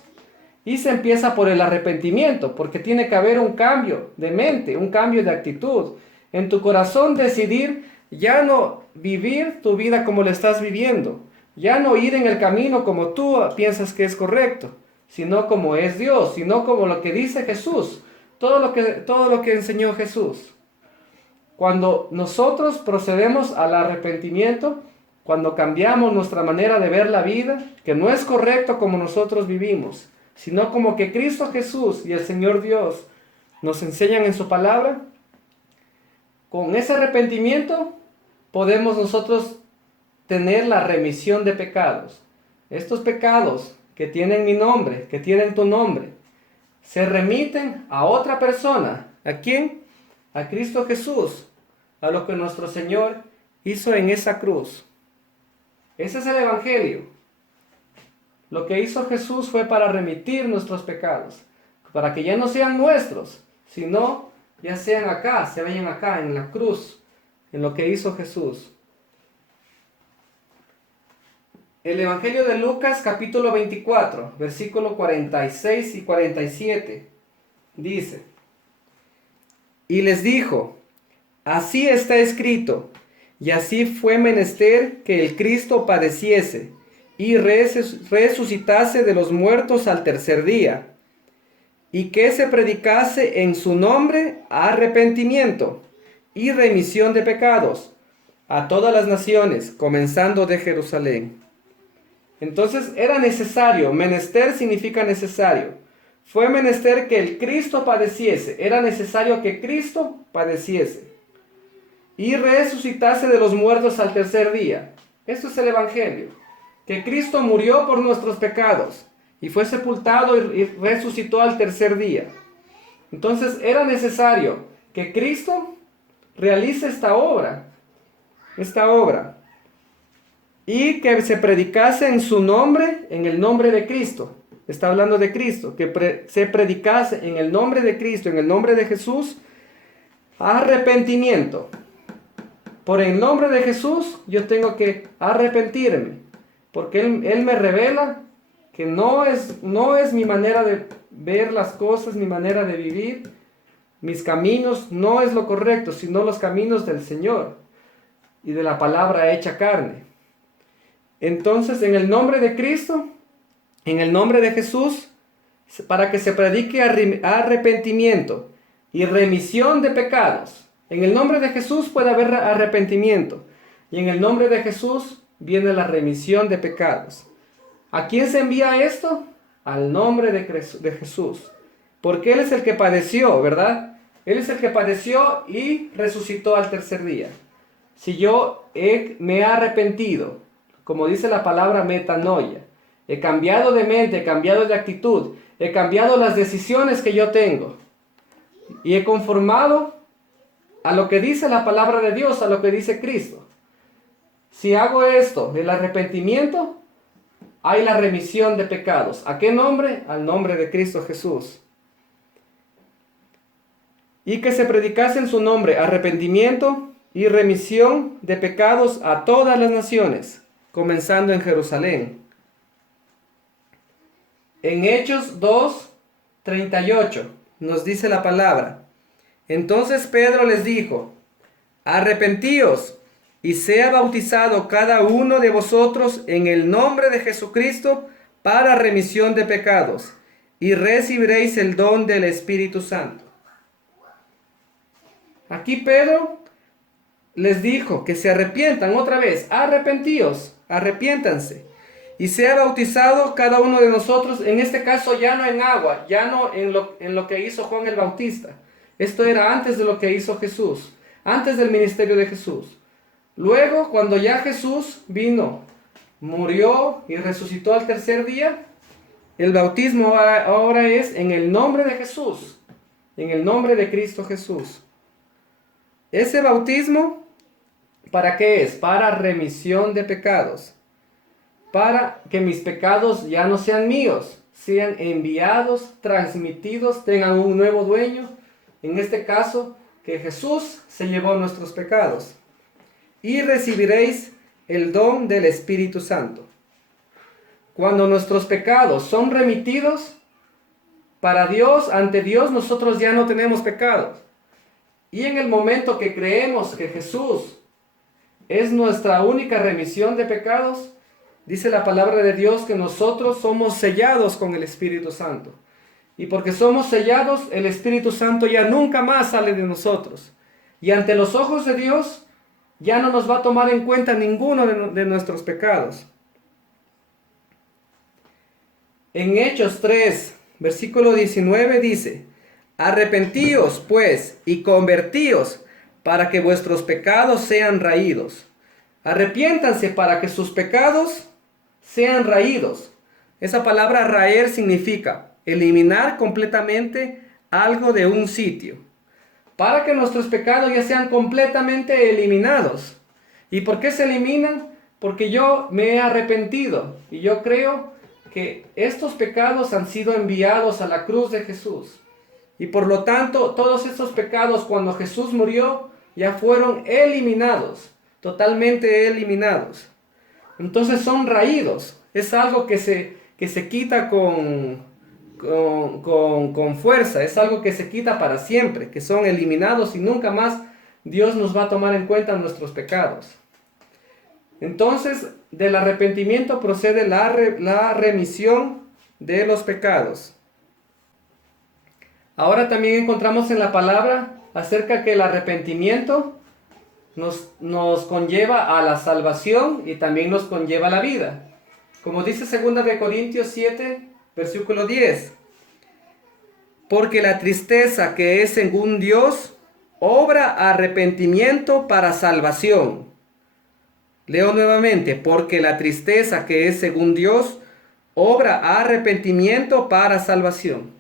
Y se empieza por el arrepentimiento, porque tiene que haber un cambio de mente, un cambio de actitud. En tu corazón decidir ya no vivir tu vida como la estás viviendo, ya no ir en el camino como tú piensas que es correcto, sino como es Dios, sino como lo que dice Jesús, todo lo que enseñó Jesús. Cuando nosotros procedemos al arrepentimiento, cuando cambiamos nuestra manera de ver la vida, que no es correcto como nosotros vivimos, sino como que Cristo Jesús y el Señor Dios nos enseñan en su palabra, con ese arrepentimiento podemos nosotros tener la remisión de pecados. Estos pecados que tienen mi nombre, que tienen tu nombre, se remiten a otra persona. ¿A quién? A Cristo Jesús, a lo que nuestro Señor hizo en esa cruz. Ese es el Evangelio. Lo que hizo Jesús fue para remitir nuestros pecados, para que ya no sean nuestros, sino ya sean acá, se vayan acá en la cruz, en lo que hizo Jesús. El Evangelio de Lucas capítulo 24, versículo 46 y 47, dice, y les dijo, así está escrito, y así fue menester que el Cristo padeciese, y resucitase de los muertos al tercer día, y que se predicase en su nombre arrepentimiento y remisión de pecados a todas las naciones, comenzando de Jerusalén. Entonces era necesario, menester significa necesario. Fue menester que el Cristo padeciese, era necesario que Cristo padeciese y resucitase de los muertos al tercer día. Esto es el Evangelio, que Cristo murió por nuestros pecados y fue sepultado y resucitó al tercer día. Entonces era necesario que Cristo realice esta obra, y que se predicase en su nombre, en el nombre de Cristo. Está hablando de Cristo, que se predicase en el nombre de Cristo, en el nombre de Jesús, arrepentimiento. Por el nombre de Jesús yo tengo que arrepentirme, porque Él me revela que no es mi manera de ver las cosas, mi manera de vivir, mis caminos no es lo correcto, sino los caminos del Señor y de la palabra hecha carne. Entonces, en el nombre de Cristo, en el nombre de Jesús, para que se predique arrepentimiento y remisión de pecados. En el nombre de Jesús puede haber arrepentimiento, y en el nombre de Jesús viene la remisión de pecados. ¿A quién se envía esto? Al nombre de Jesús. Porque Él es el que padeció, ¿verdad? Él es el que padeció y resucitó al tercer día. Si yo me he arrepentido, como dice la palabra metanoia, he cambiado de mente, he cambiado de actitud, he cambiado las decisiones que yo tengo y he conformado a lo que dice la palabra de Dios, a lo que dice Cristo. Si hago esto, el arrepentimiento, hay la remisión de pecados. ¿A qué nombre? Al nombre de Cristo Jesús. Y que se predicase en su nombre arrepentimiento y remisión de pecados a todas las naciones, comenzando en Jerusalén. En Hechos 2:38 nos dice la palabra: entonces Pedro les dijo: arrepentíos y sea bautizado cada uno de vosotros en el nombre de Jesucristo para remisión de pecados, y recibiréis el don del Espíritu Santo. Aquí Pedro les dijo que se arrepientan otra vez, arrepentíos, arrepiéntanse, y sea bautizado cada uno de nosotros, en este caso ya no en agua, ya no en lo que hizo Juan el Bautista. Esto era antes de lo que hizo Jesús, antes del ministerio de Jesús. Luego, cuando ya Jesús vino, murió y resucitó al tercer día, el bautismo ahora es en el nombre de Jesús, en el nombre de Cristo Jesús. Ese bautismo, ¿para qué es? Para remisión de pecados. Para que mis pecados ya no sean míos, sean enviados, transmitidos, tengan un nuevo dueño. En este caso, que Jesús se llevó nuestros pecados. Y recibiréis el don del Espíritu Santo. Cuando nuestros pecados son remitidos, para Dios, ante Dios, nosotros ya no tenemos pecados. Y en el momento que creemos que Jesús es nuestra única remisión de pecados, dice la palabra de Dios que nosotros somos sellados con el Espíritu Santo. Y porque somos sellados, el Espíritu Santo ya nunca más sale de nosotros. Y ante los ojos de Dios, ya no nos va a tomar en cuenta ninguno de nuestros pecados. En Hechos 3, versículo 19 dice: arrepentíos pues y convertíos para que vuestros pecados sean raídos. Arrepiéntanse para que sus pecados sean raídos. Esa palabra raer significa eliminar completamente algo de un sitio. Para que nuestros pecados ya sean completamente eliminados. ¿Y por qué se eliminan? Porque yo me he arrepentido y yo creo que estos pecados han sido enviados a la cruz de Jesús. Y por lo tanto, todos estos pecados cuando Jesús murió ya fueron eliminados, totalmente eliminados. Entonces son raídos. Es algo que se quita con fuerza, es algo que se quita para siempre, que son eliminados y nunca más Dios nos va a tomar en cuenta nuestros pecados. Entonces, del arrepentimiento procede la remisión de los pecados. Ahora también encontramos en la palabra acerca que el arrepentimiento nos conlleva a la salvación y también nos conlleva a la vida. Como dice 2 de Corintios 7, versículo 10. Porque la tristeza que es según Dios obra arrepentimiento para salvación. Leo nuevamente: porque la tristeza que es según Dios obra arrepentimiento para salvación.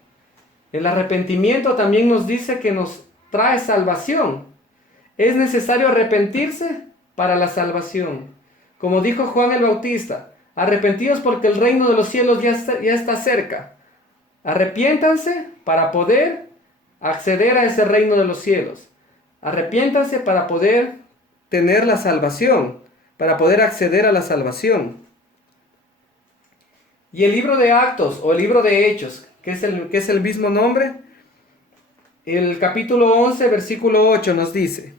El arrepentimiento también nos dice que nos trae salvación. Es necesario arrepentirse para la salvación. Como dijo Juan el Bautista: arrepentidos porque el reino de los cielos ya está cerca. Arrepiéntanse para poder acceder a ese reino de los cielos. Arrepiéntanse para poder tener la salvación, para poder acceder a la salvación. Y el libro de Actos o el libro de Hechos, que es el mismo nombre, el capítulo 11, versículo 8 nos dice: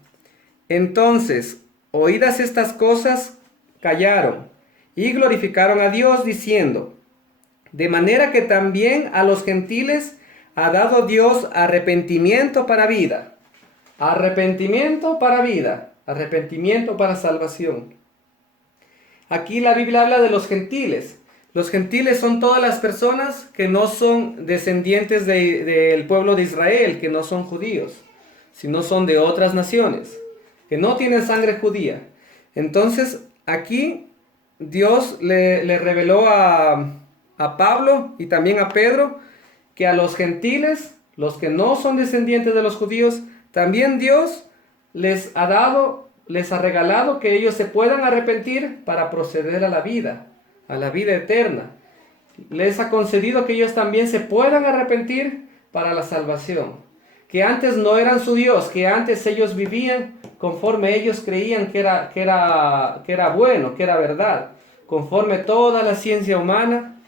entonces, oídas estas cosas, callaron y glorificaron a Dios diciendo: de manera que también a los gentiles ha dado Dios arrepentimiento para vida. Arrepentimiento para vida, arrepentimiento para salvación. Aquí la Biblia habla de los gentiles. Los gentiles son todas las personas que no son descendientes del pueblo de Israel, que no son judíos. sino son de otras naciones, que no tienen sangre judía. Entonces, aquí Dios le reveló a Pablo y también a Pedro que a los gentiles, los que no son descendientes de los judíos, también Dios les ha dado, les ha regalado que ellos se puedan arrepentir para proceder a la vida eterna. Les ha concedido que ellos también se puedan arrepentir para la salvación. Que antes no eran su Dios, que antes ellos vivían conforme ellos creían que era bueno, que era verdad, conforme toda la ciencia humana,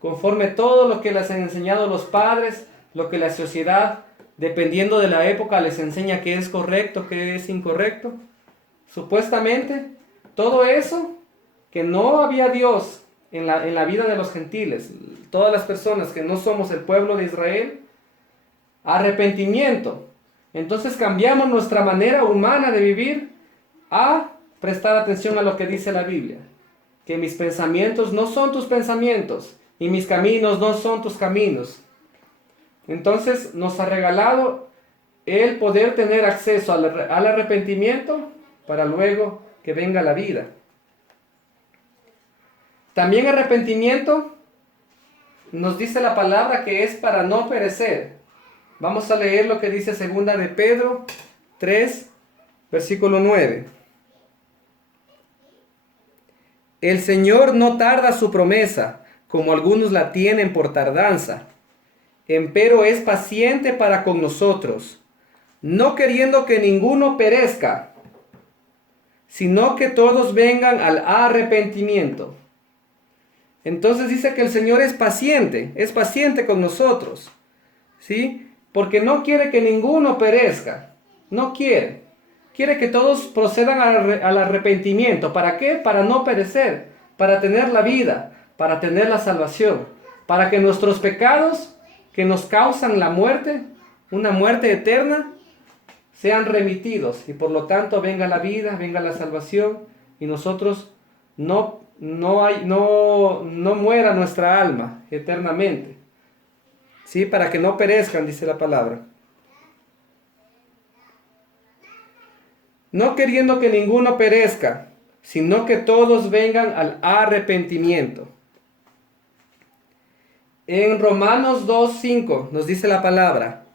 conforme todo lo que les han enseñado los padres, lo que la sociedad, dependiendo de la época, les enseña que es correcto, que es incorrecto. Supuestamente, todo eso, que no había Dios en la vida de los gentiles, todas las personas que no somos el pueblo de Israel, arrepentimiento. Entonces cambiamos nuestra manera humana de vivir a prestar atención a lo que dice la Biblia. Que mis pensamientos no son tus pensamientos y mis caminos no son tus caminos. Entonces nos ha regalado el poder tener acceso al arrepentimiento para luego que venga la vida. También arrepentimiento nos dice la palabra que es para no perecer. Vamos a leer lo que dice 2 de Pedro 3, versículo 9. El Señor no tarda su promesa, como algunos la tienen por tardanza, empero es paciente para con nosotros, no queriendo que ninguno perezca, sino que todos vengan al arrepentimiento. Entonces dice que el Señor es paciente con nosotros, ¿sí? Porque no quiere que ninguno perezca, no quiere. Quiere que todos procedan al arrepentimiento. ¿Para qué? Para no perecer, para tener la vida, para tener la salvación, para que nuestros pecados que nos causan la muerte, una muerte eterna, sean remitidos y por lo tanto venga la vida, venga la salvación y nosotros no muera nuestra alma eternamente. ¿Sí? Para que no perezcan, dice la palabra. No queriendo que ninguno perezca, sino que todos vengan al arrepentimiento. En Romanos 2:5 nos dice la palabra: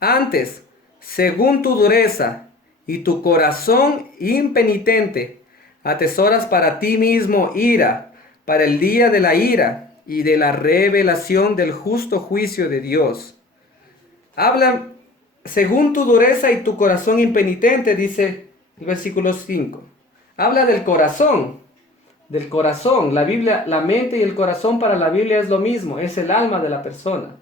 antes, según tu dureza y tu corazón impenitente, atesoras para ti mismo ira, para el día de la ira y de la revelación del justo juicio de Dios. Habla, según tu dureza y tu corazón impenitente, dice el versículo 5. Habla del corazón. La Biblia, la mente y el corazón para la Biblia es lo mismo, es el alma de la persona.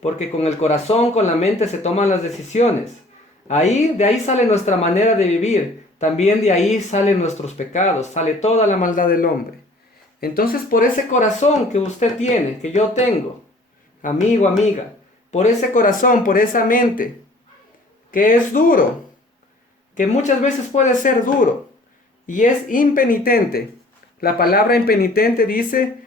Porque con el corazón, con la mente se toman las decisiones. De ahí sale nuestra manera de vivir. También de ahí salen nuestros pecados, sale toda la maldad del hombre. Entonces, por ese corazón que usted tiene, que yo tengo, amigo, amiga, por ese corazón, por esa mente, que es duro, que muchas veces puede ser duro, y es impenitente. La palabra impenitente dice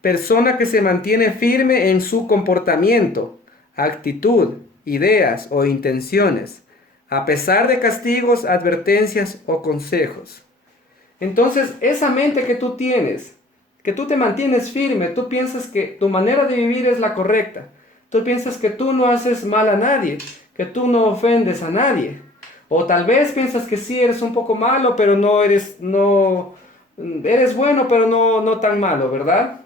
persona que se mantiene firme en su comportamiento, actitud, ideas o intenciones, a pesar de castigos, advertencias o consejos. Entonces, esa mente que tú tienes, que tú te mantienes firme, tú piensas que tu manera de vivir es la correcta, tú piensas que tú no haces mal a nadie, que tú no ofendes a nadie, o tal vez piensas que sí eres un poco malo, pero eres bueno, pero no tan malo, ¿verdad?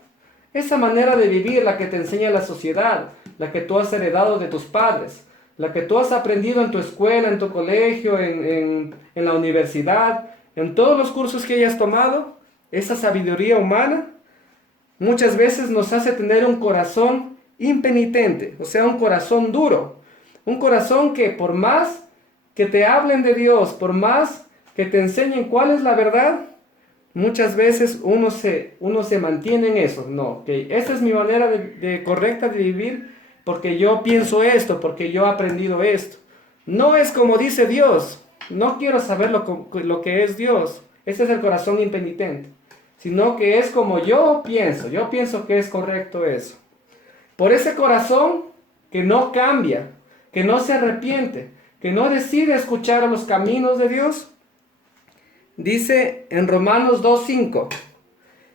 Esa manera de vivir, la que te enseña la sociedad, la que tú has heredado de tus padres, la que tú has aprendido en tu escuela, en tu colegio, en la universidad, en todos los cursos que hayas tomado, esa sabiduría humana muchas veces nos hace tener un corazón impenitente, o sea, un corazón duro, un corazón que por más que te hablen de Dios, por más que te enseñen cuál es la verdad, muchas veces uno se mantiene en eso. No, que esa es mi manera correcta de vivir porque yo pienso esto, porque yo he aprendido esto. No es como dice Dios. No quiero saber lo que es Dios. Ese es el corazón impenitente. Sino que es como yo pienso. Yo pienso que es correcto eso. Por ese corazón que no cambia, que no se arrepiente, que no decide escuchar a los caminos de Dios. Dice en Romanos 2:5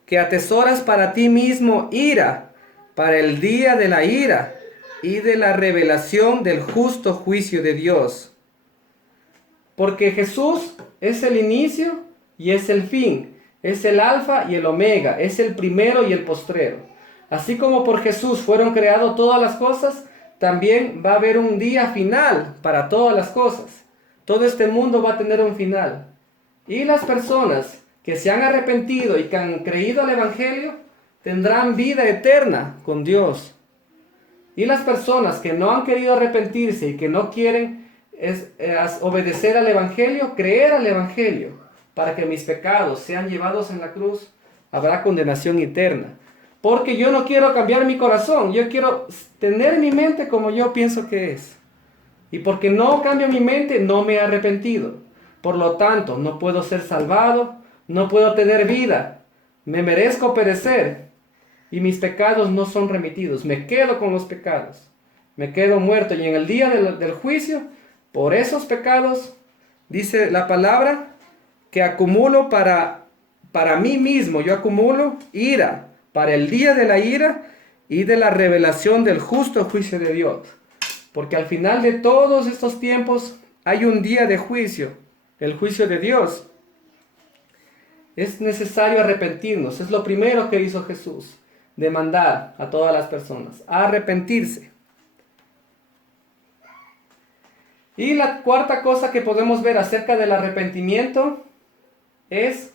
que atesoras para ti mismo ira, para el día de la ira y de la revelación del justo juicio de Dios. Porque Jesús es el inicio y es el fin, es el alfa y el omega, es el primero y el postrero. Así como por Jesús fueron creadas todas las cosas, también va a haber un día final para todas las cosas. Todo este mundo va a tener un final. Y las personas que se han arrepentido y que han creído al Evangelio tendrán vida eterna con Dios. Y las personas que no han querido arrepentirse y que no quieren obedecer al Evangelio, creer al Evangelio, para que mis pecados sean llevados en la cruz, habrá condenación eterna. Porque yo no quiero cambiar mi corazón, yo quiero tener mi mente como yo pienso que es. Y porque no cambio mi mente, no me he arrepentido. Por lo tanto, no puedo ser salvado, no puedo tener vida, me merezco perecer y mis pecados no son remitidos. Me quedo con los pecados, me quedo muerto y en el día del juicio, por esos pecados, dice la palabra, que acumulo para mí mismo, yo acumulo ira, para el día de la ira y de la revelación del justo juicio de Dios. Porque al final de todos estos tiempos hay un día de juicio, el juicio de Dios. Es necesario arrepentirnos, es lo primero que hizo Jesús, demandar a todas las personas, a arrepentirse. Y la cuarta cosa que podemos ver acerca del arrepentimiento es,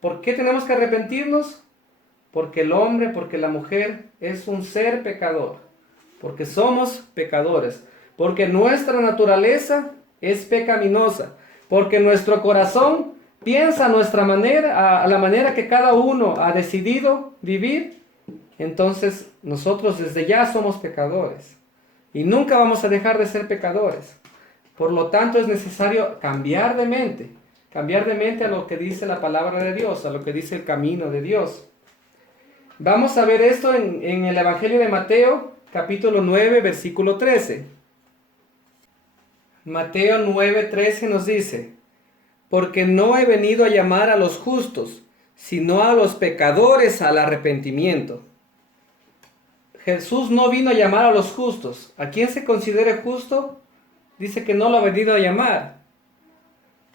¿por qué tenemos que arrepentirnos? Porque el hombre, porque la mujer es un ser pecador, porque somos pecadores, porque nuestra naturaleza es pecaminosa, porque nuestro corazón piensa a la manera que cada uno ha decidido vivir. Entonces nosotros desde ya somos pecadores y nunca vamos a dejar de ser pecadores. Por lo tanto es necesario cambiar de mente a lo que dice la palabra de Dios, a lo que dice el camino de Dios. Vamos a ver esto en el Evangelio de Mateo, capítulo 9, versículo 13. Mateo 9:13 nos dice: porque no he venido a llamar a los justos, sino a los pecadores al arrepentimiento. Jesús no vino a llamar a los justos. ¿A quien se considere justo? Dice que no lo ha venido a llamar.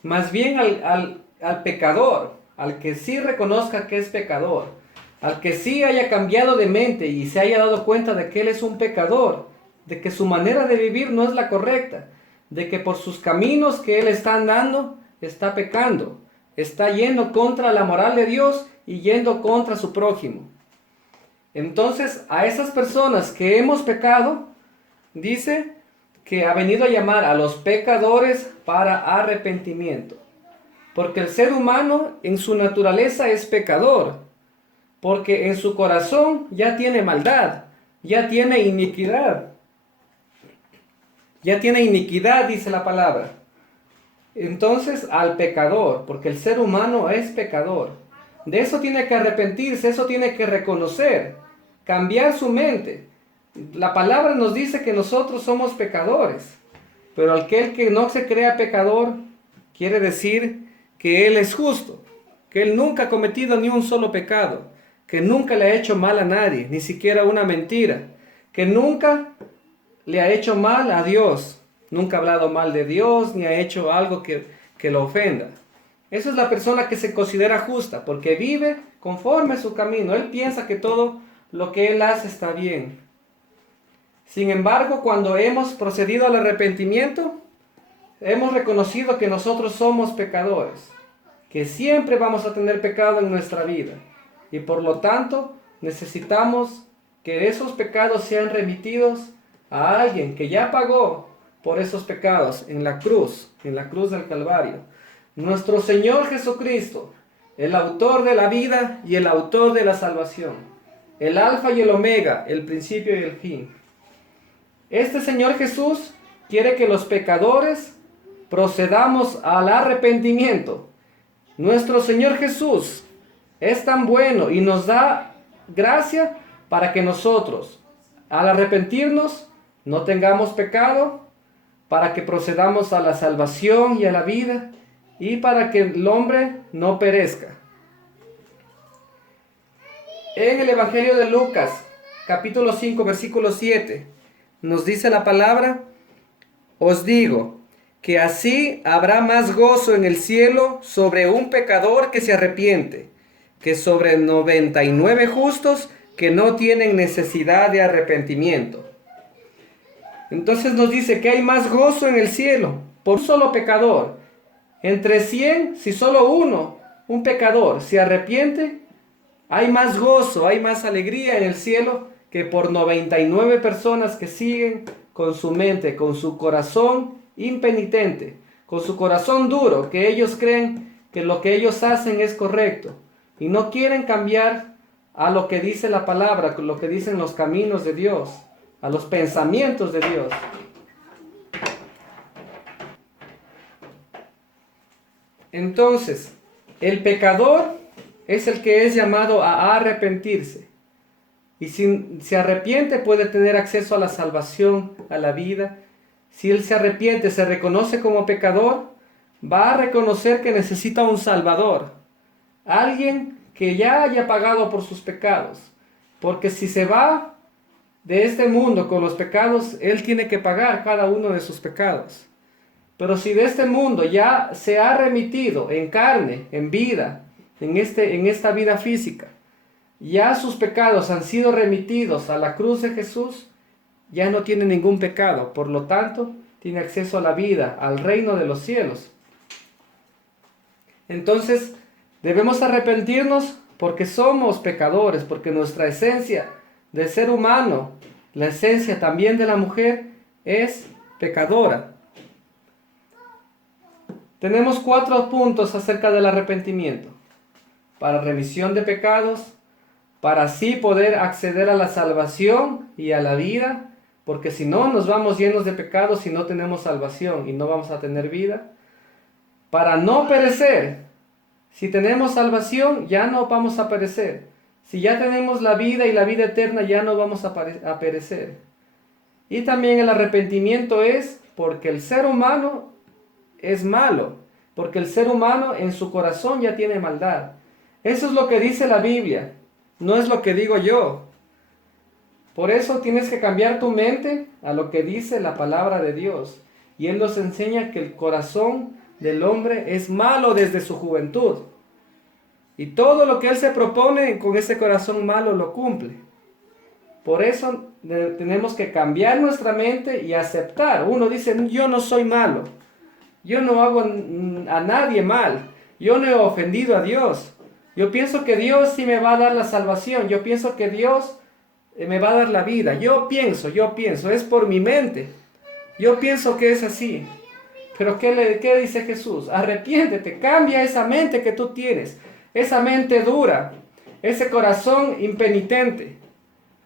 Más bien al pecador, al que sí reconozca que es pecador, al que sí haya cambiado de mente y se haya dado cuenta de que él es un pecador, de que su manera de vivir no es la correcta, de que por sus caminos que él está andando, está pecando, está yendo contra la moral de Dios y yendo contra su prójimo. Entonces, a esas personas que hemos pecado, dice que ha venido a llamar a los pecadores para arrepentimiento. Porque el ser humano en su naturaleza es pecador, porque en su corazón ya tiene maldad, ya tiene iniquidad. Ya tiene iniquidad, dice la palabra. Entonces al pecador, porque el ser humano es pecador, de eso tiene que arrepentirse, eso tiene que reconocer, cambiar su mente. La palabra nos dice que nosotros somos pecadores, pero aquel que no se crea pecador quiere decir que él es justo, que él nunca ha cometido ni un solo pecado, que nunca le ha hecho mal a nadie, ni siquiera una mentira, que nunca le ha hecho mal a Dios. Nunca ha hablado mal de Dios, ni ha hecho algo que lo ofenda. Esa es la persona que se considera justa, porque vive conforme a su camino. Él piensa que todo lo que él hace está bien. Sin embargo, cuando hemos procedido al arrepentimiento, hemos reconocido que nosotros somos pecadores, que siempre vamos a tener pecado en nuestra vida. Y por lo tanto, necesitamos que esos pecados sean remitidos a alguien que ya pagó por esos pecados en la cruz del Calvario. Nuestro Señor Jesucristo, el autor de la vida y el autor de la salvación, el alfa y el omega, el principio y el fin. Este Señor Jesús quiere que los pecadores procedamos al arrepentimiento. Nuestro Señor Jesús es tan bueno y nos da gracia para que nosotros, al arrepentirnos, no tengamos pecado, para que procedamos a la salvación y a la vida, y para que el hombre no perezca. En el Evangelio de Lucas, capítulo 5, versículo 7, nos dice la palabra: os digo que así habrá más gozo en el cielo sobre un pecador que se arrepiente, que sobre 99 justos que no tienen necesidad de arrepentimiento. Entonces nos dice que hay más gozo en el cielo por un solo pecador. Entre 100, si solo uno, un pecador, se arrepiente, hay más gozo, hay más alegría en el cielo que por 99 personas que siguen con su mente, con su corazón impenitente, con su corazón duro, que ellos creen que lo que ellos hacen es correcto y no quieren cambiar a lo que dice la palabra, lo que dicen los caminos de Dios, a los pensamientos de Dios. Entonces, el pecador es el que es llamado a arrepentirse. Y si se arrepiente, puede tener acceso a la salvación, a la vida. Si él se arrepiente, se reconoce como pecador, va a reconocer que necesita un Salvador. Alguien que ya haya pagado por sus pecados. Porque si se va de este mundo con los pecados, él tiene que pagar cada uno de sus pecados. Pero si de este mundo ya se ha remitido en carne, en vida, en esta vida física, ya sus pecados han sido remitidos a la cruz de Jesús, ya no tiene ningún pecado, por lo tanto, tiene acceso a la vida, al reino de los cielos. Entonces, debemos arrepentirnos porque somos pecadores, porque nuestra esencia del ser humano, la esencia también de la mujer, es pecadora. Tenemos 4 puntos acerca del arrepentimiento: para remisión de pecados, para así poder acceder a la salvación y a la vida, porque si no nos vamos llenos de pecados y no tenemos salvación y no vamos a tener vida. Para no perecer, si tenemos salvación ya no vamos a perecer. Si ya tenemos la vida y la vida eterna ya no vamos a perecer. Y también el arrepentimiento es porque el ser humano es malo, porque el ser humano en su corazón ya tiene maldad. Eso es lo que dice la Biblia, no es lo que digo yo. Por eso tienes que cambiar tu mente a lo que dice la palabra de Dios. Y Él nos enseña que el corazón del hombre es malo desde su juventud. Y todo lo que Él se propone con ese corazón malo lo cumple. Por eso tenemos que cambiar nuestra mente y aceptar. Uno dice, yo no soy malo. Yo no hago a nadie mal. Yo no he ofendido a Dios. Yo pienso que Dios sí me va a dar la salvación. Yo pienso que Dios me va a dar la vida. Yo pienso. Es por mi mente. Yo pienso que es así. Pero ¿qué dice Jesús? Arrepiéntete, cambia esa mente que tú tienes. Esa mente dura. Ese corazón impenitente.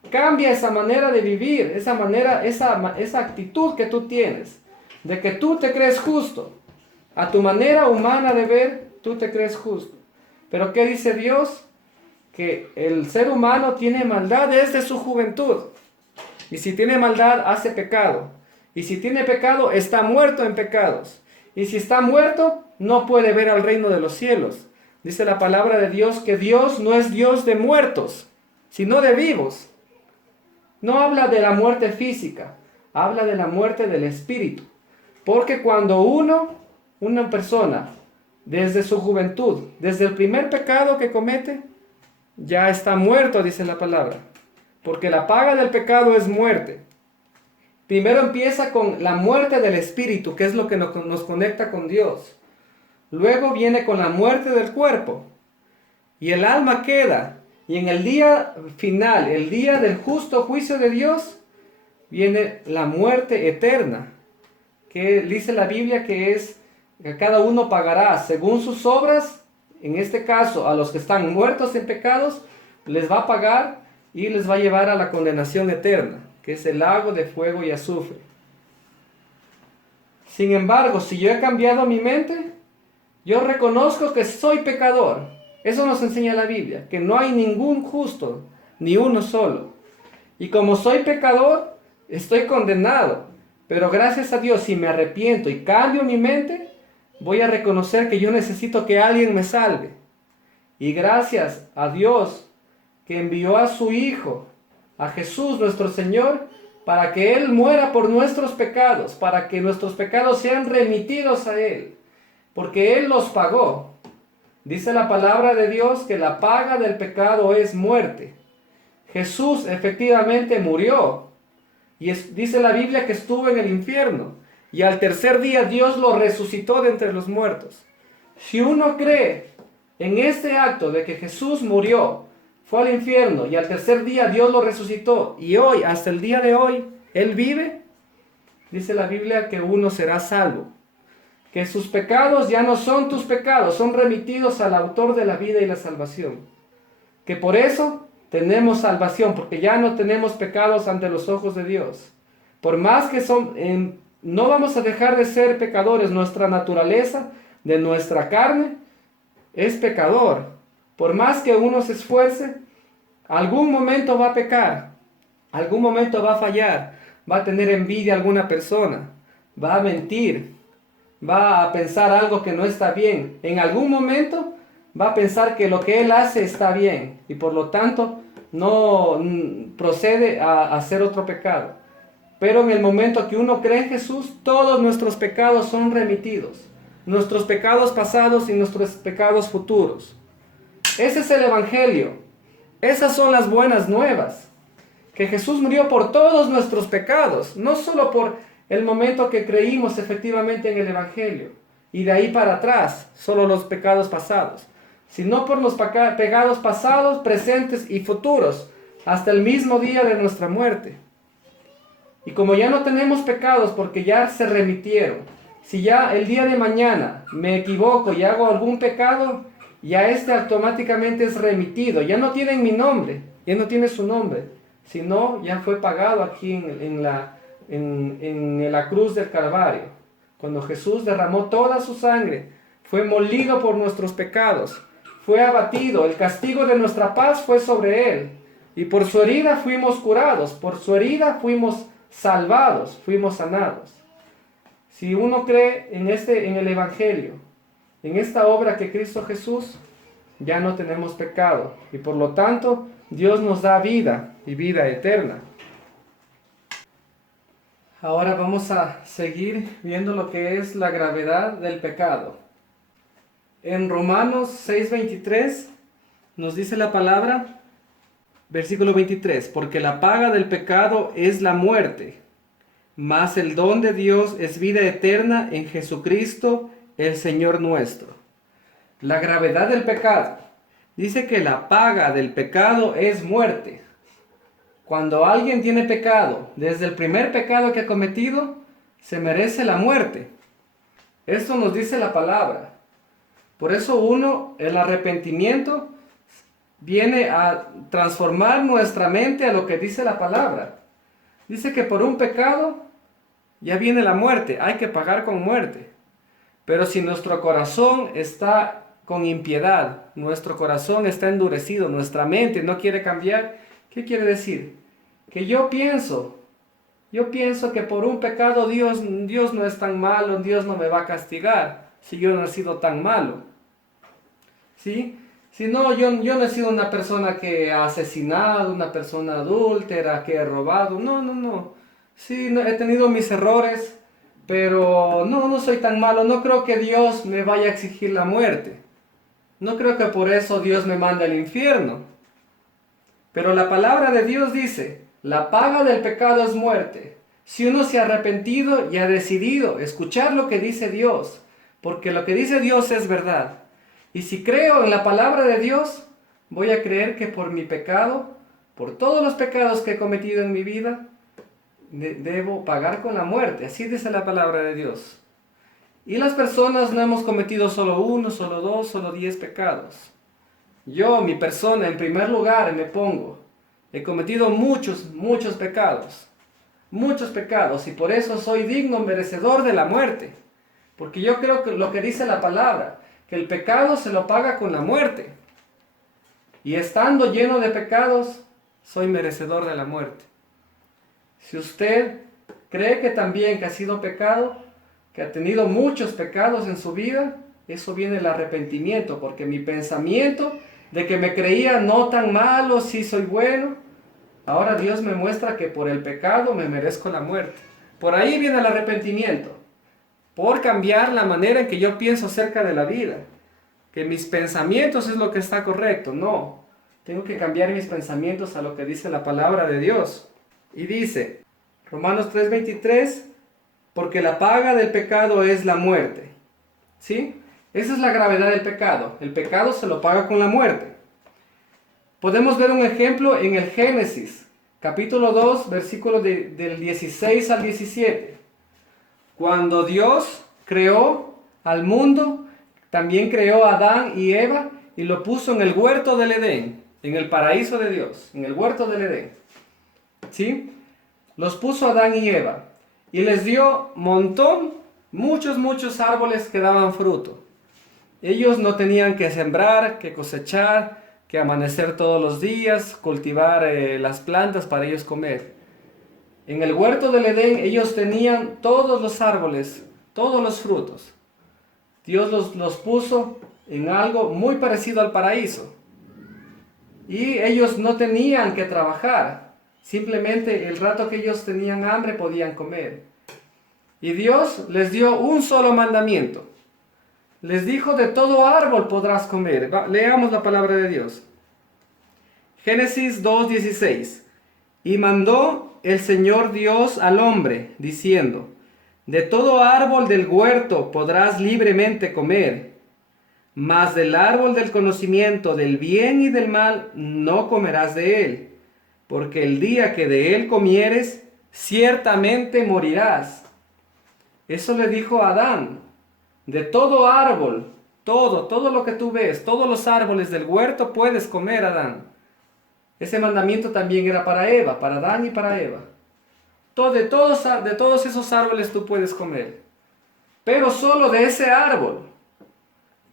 Cambia esa manera de vivir. Esa actitud que tú tienes. De que tú te crees justo. A tu manera humana de ver, tú te crees justo. Pero ¿qué dice Dios? Que el ser humano tiene maldad desde su juventud. Y si tiene maldad, hace pecado. Y si tiene pecado, está muerto en pecados. Y si está muerto, no puede ver al reino de los cielos. Dice la palabra de Dios que Dios no es Dios de muertos, sino de vivos. No habla de la muerte física, habla de la muerte del espíritu. Porque cuando una persona, desde su juventud, desde el primer pecado que comete, ya está muerto, dice la palabra. Porque la paga del pecado es muerte. Primero empieza con la muerte del espíritu, que es lo que nos conecta con Dios. Luego viene con la muerte del cuerpo. Y el alma queda. Y en el día final, el día del justo juicio de Dios, viene la muerte eterna. Que dice la Biblia que es que cada uno pagará según sus obras. En este caso, a los que están muertos en pecados, les va a pagar y les va a llevar a la condenación eterna, que es el lago de fuego y azufre. Sin embargo, si yo he cambiado mi mente, yo reconozco que soy pecador. Eso nos enseña la Biblia, que no hay ningún justo, ni uno solo. Y como soy pecador, estoy condenado. Pero gracias a Dios, si me arrepiento y cambio mi mente, voy a reconocer que yo necesito que alguien me salve. Y gracias a Dios que envió a su Hijo, a Jesús nuestro Señor, para que Él muera por nuestros pecados, para que nuestros pecados sean remitidos a Él, porque Él los pagó. Dice la palabra de Dios que la paga del pecado es muerte. Jesús efectivamente murió. Y dice la Biblia que estuvo en el infierno. Y al tercer día Dios lo resucitó de entre los muertos. Si uno cree en este acto de que Jesús murió, fue al infierno y al tercer día Dios lo resucitó, y hoy, hasta el día de hoy, Él vive, dice la Biblia que uno será salvo. Que sus pecados ya no son tus pecados, son remitidos al autor de la vida y la salvación. Que por eso tenemos salvación, porque ya no tenemos pecados ante los ojos de Dios. Por más que no vamos a dejar de ser pecadores, nuestra naturaleza de nuestra carne es pecador. Por más que uno se esfuerce, algún momento va a pecar, algún momento va a fallar, va a tener envidia a alguna persona, va a mentir, va a pensar algo que no está bien. En algún momento va a pensar que lo que él hace está bien y por lo tanto no procede a hacer otro pecado. Pero en el momento que uno cree en Jesús, todos nuestros pecados son remitidos. Nuestros pecados pasados y nuestros pecados futuros. Ese es el Evangelio. Esas son las buenas nuevas. Que Jesús murió por todos nuestros pecados, no solo por el momento que creímos efectivamente en el Evangelio, y de ahí para atrás, solo los pecados pasados, sino por los pecados pasados, presentes y futuros, hasta el mismo día de nuestra muerte. Y como ya no tenemos pecados porque ya se remitieron, si ya el día de mañana me equivoco y hago algún pecado, ya este automáticamente es remitido, ya no tiene mi nombre, ya no tiene su nombre, sino ya fue pagado aquí en la cruz del Calvario. Cuando Jesús derramó toda su sangre, fue molido por nuestros pecados, fue abatido, el castigo de nuestra paz fue sobre él, y por su herida fuimos curados, por su herida fuimos salvados, fuimos sanados. Si uno cree en el Evangelio, en esta obra que Cristo Jesús, ya no tenemos pecado, y por lo tanto Dios nos da vida y vida eterna. Ahora vamos a seguir viendo lo que es la gravedad del pecado. En Romanos 6:23 nos dice la palabra, versículo 23, porque la paga del pecado es la muerte, mas el don de Dios es vida eterna en Jesucristo, el Señor nuestro. La gravedad del pecado. Dice que la paga del pecado es muerte. Cuando alguien tiene pecado, desde el primer pecado que ha cometido, se merece la muerte. Esto nos dice la palabra. Por eso el arrepentimiento viene a transformar nuestra mente a lo que dice la palabra. Dice que por un pecado ya viene la muerte, hay que pagar con muerte. Pero si nuestro corazón está con impiedad, nuestro corazón está endurecido, nuestra mente no quiere cambiar, ¿qué quiere decir? Que yo pienso que por un pecado Dios no es tan malo, Dios no me va a castigar si yo no he sido tan malo. ¿Sí? Si no, yo no he sido una persona que ha asesinado, una persona adúltera, que he robado. No. Sí, he tenido mis errores, pero no soy tan malo. No creo que Dios me vaya a exigir la muerte. No creo que por eso Dios me mande al infierno. Pero la palabra de Dios dice, la paga del pecado es muerte. Si uno se ha arrepentido y ha decidido escuchar lo que dice Dios, porque lo que dice Dios es verdad. Y si creo en la palabra de Dios, voy a creer que por mi pecado, por todos los pecados que he cometido en mi vida, debo pagar con la muerte. Así dice la palabra de Dios. Y las personas no hemos cometido solo 1, solo 2, solo 10 pecados. Yo, mi persona, en primer lugar me pongo. He cometido muchos pecados. Muchos pecados. Y por eso soy digno, merecedor de la muerte. Porque yo creo que lo que dice la palabra, que el pecado se lo paga con la muerte. Y estando lleno de pecados, soy merecedor de la muerte. Si usted cree que también que ha sido pecado, que ha tenido muchos pecados en su vida, eso viene el arrepentimiento, porque mi pensamiento de que me creía no tan malo, sí soy bueno, ahora Dios me muestra que por el pecado me merezco la muerte. Por ahí viene el arrepentimiento, por cambiar la manera en que yo pienso acerca de la vida, que mis pensamientos es lo que está correcto. No, tengo que cambiar mis pensamientos a lo que dice la palabra de Dios. Y dice, Romanos 3:23, porque la paga del pecado es la muerte. ¿Sí? Esa es la gravedad del pecado. El pecado se lo paga con la muerte. Podemos ver un ejemplo en el Génesis, capítulo 2, versículos del 16 al 17. Cuando Dios creó al mundo, también creó a Adán y Eva y lo puso en el huerto del Edén, en el paraíso de Dios, en el huerto del Edén. ¿Sí? Los puso Adán y Eva y les dio muchos árboles que daban fruto. Ellos no tenían que sembrar, que cosechar, que amanecer todos los días, cultivar las plantas para ellos comer. En el huerto del Edén ellos tenían todos los árboles, todos los frutos. Dios los puso en algo muy parecido al paraíso. Y ellos no tenían que trabajar. Simplemente el rato que ellos tenían hambre podían comer. Y Dios les dio un solo mandamiento. Les dijo, de todo árbol podrás comer. Leamos la palabra de Dios. Génesis 2:16. Y mandó el Señor Dios al hombre, diciendo, de todo árbol del huerto podrás libremente comer, mas del árbol del conocimiento del bien y del mal no comerás de él, porque el día que de él comieres, ciertamente morirás. Eso le dijo a Adán. De todo árbol, todo lo que tú ves, todos los árboles del huerto puedes comer, Adán. Ese mandamiento también era para Eva, para Adán y para Eva. De todos esos árboles tú puedes comer. Pero solo de ese árbol,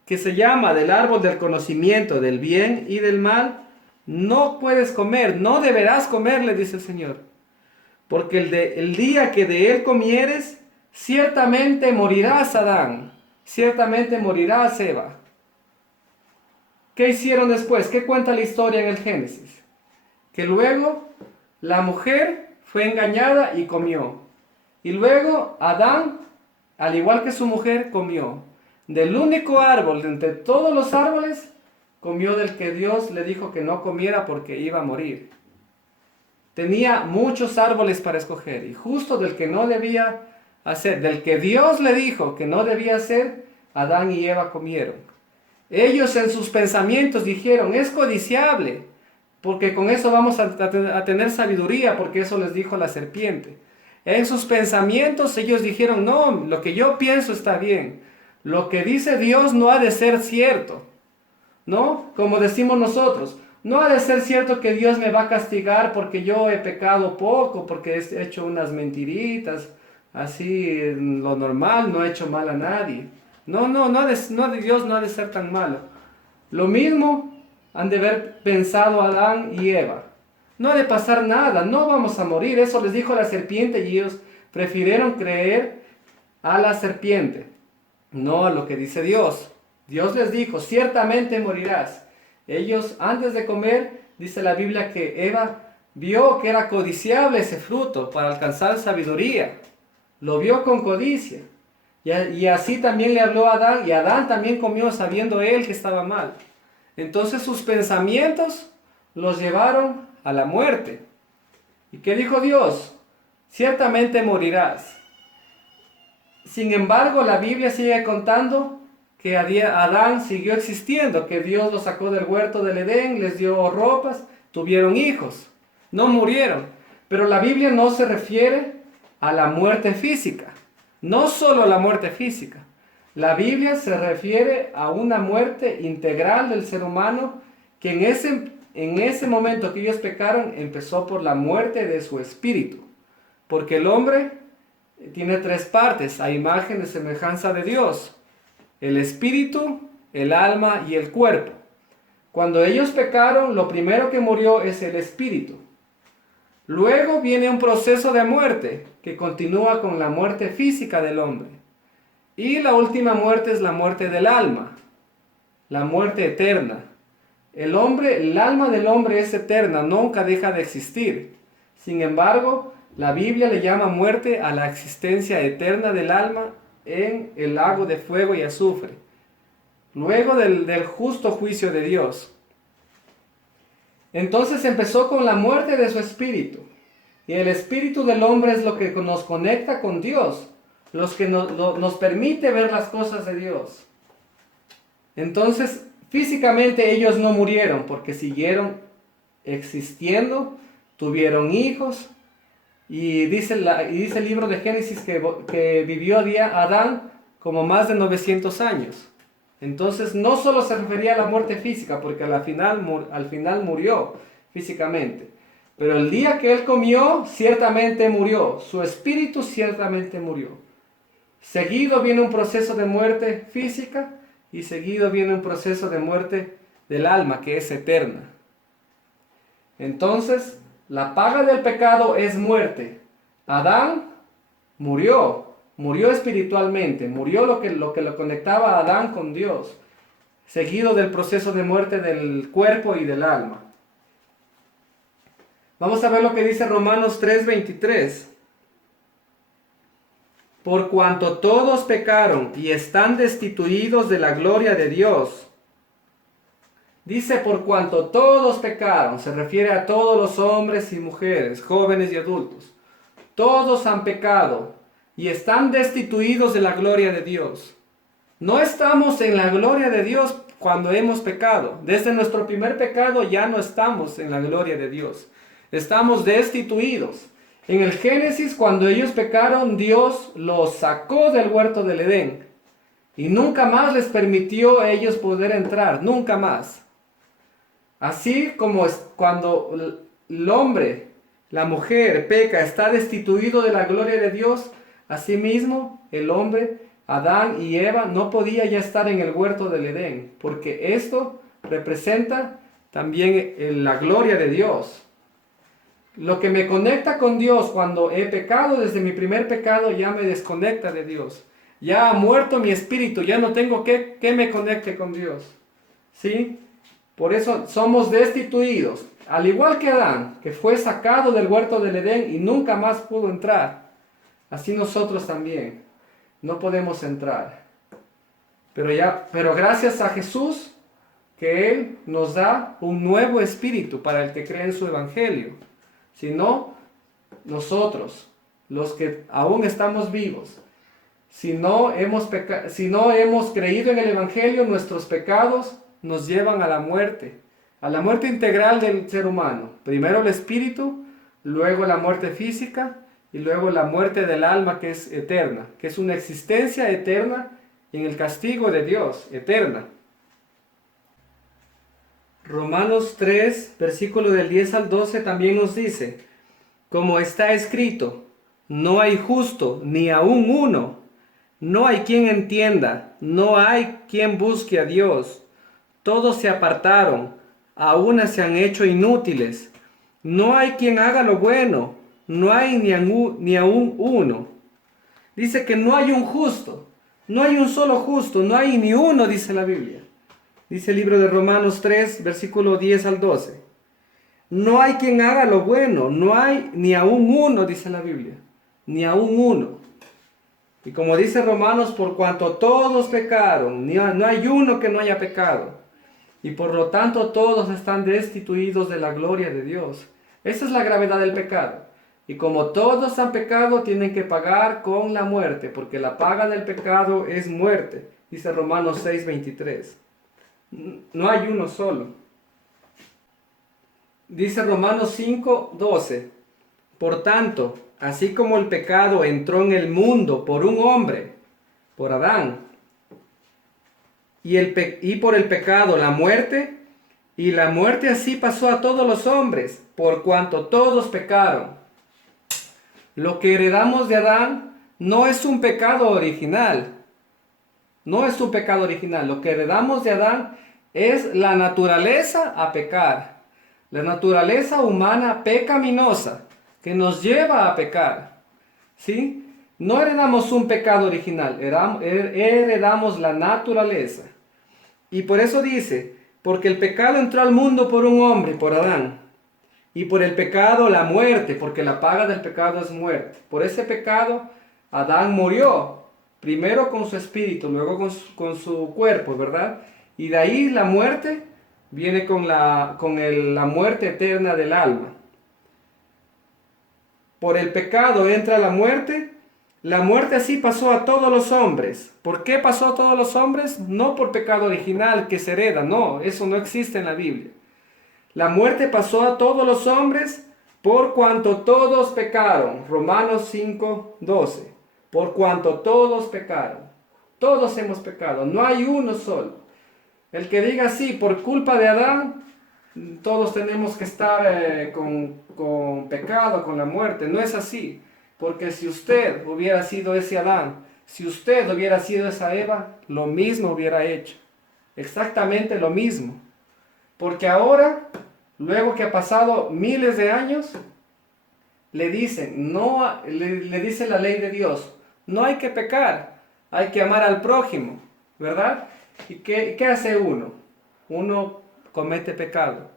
que se llama del árbol del conocimiento del bien y del mal, no puedes comer, no deberás comer, le dice el Señor. Porque el día que de él comieres, ciertamente morirás, Adán. Ciertamente morirás, Eva. ¿Qué hicieron después? ¿Qué cuenta la historia en el Génesis? Que luego la mujer fue engañada y comió. Y luego Adán, al igual que su mujer, comió. Del único árbol de entre todos los árboles, comió del que Dios le dijo que no comiera porque iba a morir. Tenía muchos árboles para escoger y justo del que no debía hacer, del que Dios le dijo que no debía hacer, Adán y Eva comieron. Ellos en sus pensamientos dijeron, es codiciable, porque con eso vamos a tener sabiduría, porque eso les dijo la serpiente. En sus pensamientos ellos dijeron, no, lo que yo pienso está bien. Lo que dice Dios no ha de ser cierto, ¿no? Como decimos nosotros, no ha de ser cierto que Dios me va a castigar porque yo he pecado poco, porque he hecho unas mentiritas, así lo normal, no he hecho mal a nadie. No, Dios no ha de ser tan malo. Lo mismo han de haber pensado Adán y Eva. No ha de pasar nada, no vamos a morir. Eso les dijo la serpiente y ellos prefirieron creer a la serpiente, no a lo que dice Dios. Dios les dijo, ciertamente morirás. Ellos antes de comer, dice la Biblia que Eva vio que era codiciable ese fruto para alcanzar sabiduría. Lo vio con codicia. Y así también le habló a Adán, y Adán también comió sabiendo él que estaba mal. Entonces sus pensamientos los llevaron a la muerte. ¿Y qué dijo Dios? Ciertamente morirás. Sin embargo, la Biblia sigue contando que Adán siguió existiendo, que Dios lo sacó del huerto del Edén, les dio ropas, tuvieron hijos, no murieron. Pero la Biblia no se refiere a la muerte física, no solo a la muerte física. La Biblia se refiere a una muerte integral del ser humano que en ese momento que ellos pecaron empezó por la muerte de su espíritu. Porque el hombre tiene tres partes a imagen y semejanza de Dios: el espíritu, el alma y el cuerpo. Cuando ellos pecaron, lo primero que murió es el espíritu. Luego viene un proceso de muerte que continúa con la muerte física del hombre. Y la última muerte es la muerte del alma, la muerte eterna. El alma del hombre es eterna, nunca deja de existir. Sin embargo, la Biblia le llama muerte a la existencia eterna del alma en el lago de fuego y azufre, luego del justo juicio de Dios. Entonces empezó con la muerte de su espíritu. Y el espíritu del hombre es lo que nos conecta con Dios, los que nos permite ver las cosas de Dios. Entonces, físicamente ellos no murieron porque siguieron existiendo, tuvieron hijos. Y dice el libro de Génesis que vivió Adán como más de 900 años. Entonces no solo se refería a la muerte física, porque al final murió físicamente. Pero el día que él comió, ciertamente murió. Su espíritu ciertamente murió. Seguido viene un proceso de muerte física y seguido viene un proceso de muerte del alma, que es eterna. Entonces, la paga del pecado es muerte. Adán murió espiritualmente, murió lo que lo conectaba a Adán con Dios, seguido del proceso de muerte del cuerpo y del alma. Vamos a ver lo que dice Romanos 3:23. Por cuanto todos pecaron y están destituidos de la gloria de Dios. Dice por cuanto todos pecaron, se refiere a todos los hombres y mujeres, jóvenes y adultos. Todos han pecado y están destituidos de la gloria de Dios. No estamos en la gloria de Dios cuando hemos pecado. Desde nuestro primer pecado ya no estamos en la gloria de Dios. Estamos destituidos. En el Génesis, cuando ellos pecaron, Dios los sacó del huerto del Edén. Y nunca más les permitió a ellos poder entrar, nunca más. Así como cuando el hombre, la mujer peca, está destituido de la gloria de Dios, asimismo el hombre, Adán y Eva, no podía ya estar en el huerto del Edén, porque esto representa también la gloria de Dios. Lo que me conecta con Dios cuando he pecado, desde mi primer pecado, ya me desconecta de Dios. Ya ha muerto mi espíritu, ya no tengo que me conecte con Dios. ¿Sí? Por eso somos destituidos. Al igual que Adán, que fue sacado del huerto del Edén y nunca más pudo entrar. Así nosotros también no podemos entrar. Pero gracias a Jesús, que Él nos da un nuevo espíritu para el que cree en su evangelio. Si no, nosotros, los que aún estamos vivos, si no hemos creído en el evangelio, nuestros pecados nos llevan a la muerte integral del ser humano. Primero el espíritu, luego la muerte física y luego la muerte del alma, que es eterna, que es una existencia eterna en el castigo de Dios, eterna. Romanos 3, versículo del 10 al 12 también nos dice, como está escrito, no hay justo ni aun uno, no hay quien entienda, no hay quien busque a Dios. Todos se apartaron, a una se han hecho inútiles. No hay quien haga lo bueno, no hay ni aun uno. Dice que no hay un justo, no hay un solo justo, no hay ni uno, dice la Biblia. Dice el libro de Romanos 3, versículo 10 al 12. No hay quien haga lo bueno, no hay ni aun uno, dice la Biblia, ni aun uno. Y como dice Romanos, por cuanto todos pecaron, no hay uno que no haya pecado. Y por lo tanto todos están destituidos de la gloria de Dios. Esa es la gravedad del pecado. Y como todos han pecado, tienen que pagar con la muerte, porque la paga del pecado es muerte. Dice Romanos 6, 23. No hay uno solo. Dice Romanos 5, 12. Por tanto, así como el pecado entró en el mundo por un hombre, por Adán, y por el pecado la muerte, y la muerte así pasó a todos los hombres, por cuanto todos pecaron. Lo que heredamos de Adán no es un pecado original. No es un pecado original. Lo que heredamos de Adán es la naturaleza a pecar. La naturaleza humana pecaminosa. que nos lleva a pecar, ¿sí? No heredamos un pecado original, heredamos la naturaleza. Y por eso dice, porque el pecado entró al mundo por un hombre, por Adán. Y por el pecado la muerte, porque la paga del pecado es muerte. Por ese pecado Adán murió, primero con su espíritu, luego con su cuerpo, ¿verdad? Y de ahí la muerte viene con la muerte eterna del alma. Por el pecado entra la muerte así pasó a todos los hombres. ¿Por qué pasó a todos los hombres? No por pecado original que se hereda, no, eso no existe en la Biblia. La muerte pasó a todos los hombres por cuanto todos pecaron. Romanos 5:12. Por cuanto todos pecaron. Todos hemos pecado, no hay uno solo. El que diga sí, por culpa de Adán, todos tenemos que estar con pecado, con la muerte. No es así. Porque si usted hubiera sido ese Adán, si usted hubiera sido esa Eva, lo mismo hubiera hecho. Exactamente lo mismo. Porque ahora, luego que ha pasado miles de años, le dicen, le dice la ley de Dios, no hay que pecar, hay que amar al prójimo, ¿verdad? ¿Y qué hace uno? Uno comete pecado.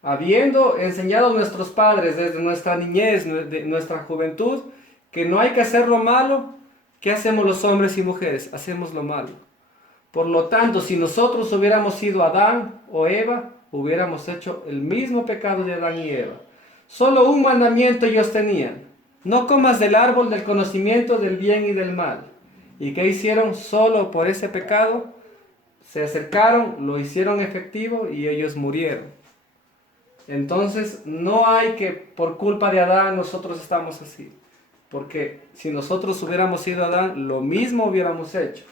Habiendo enseñado a nuestros padres desde nuestra niñez, de nuestra juventud, que no hay que hacer lo malo, ¿qué hacemos los hombres y mujeres? Hacemos lo malo. Por lo tanto, si nosotros hubiéramos sido Adán o Eva, hubiéramos hecho el mismo pecado de Adán y Eva. Solo un mandamiento ellos tenían: no comas del árbol del conocimiento del bien y del mal. ¿Y qué hicieron? Solo por ese pecado se acercaron, lo hicieron efectivo y ellos murieron. Entonces no hay que por culpa de Adán nosotros estamos así, porque si nosotros hubiéramos sido Adán, lo mismo hubiéramos hecho.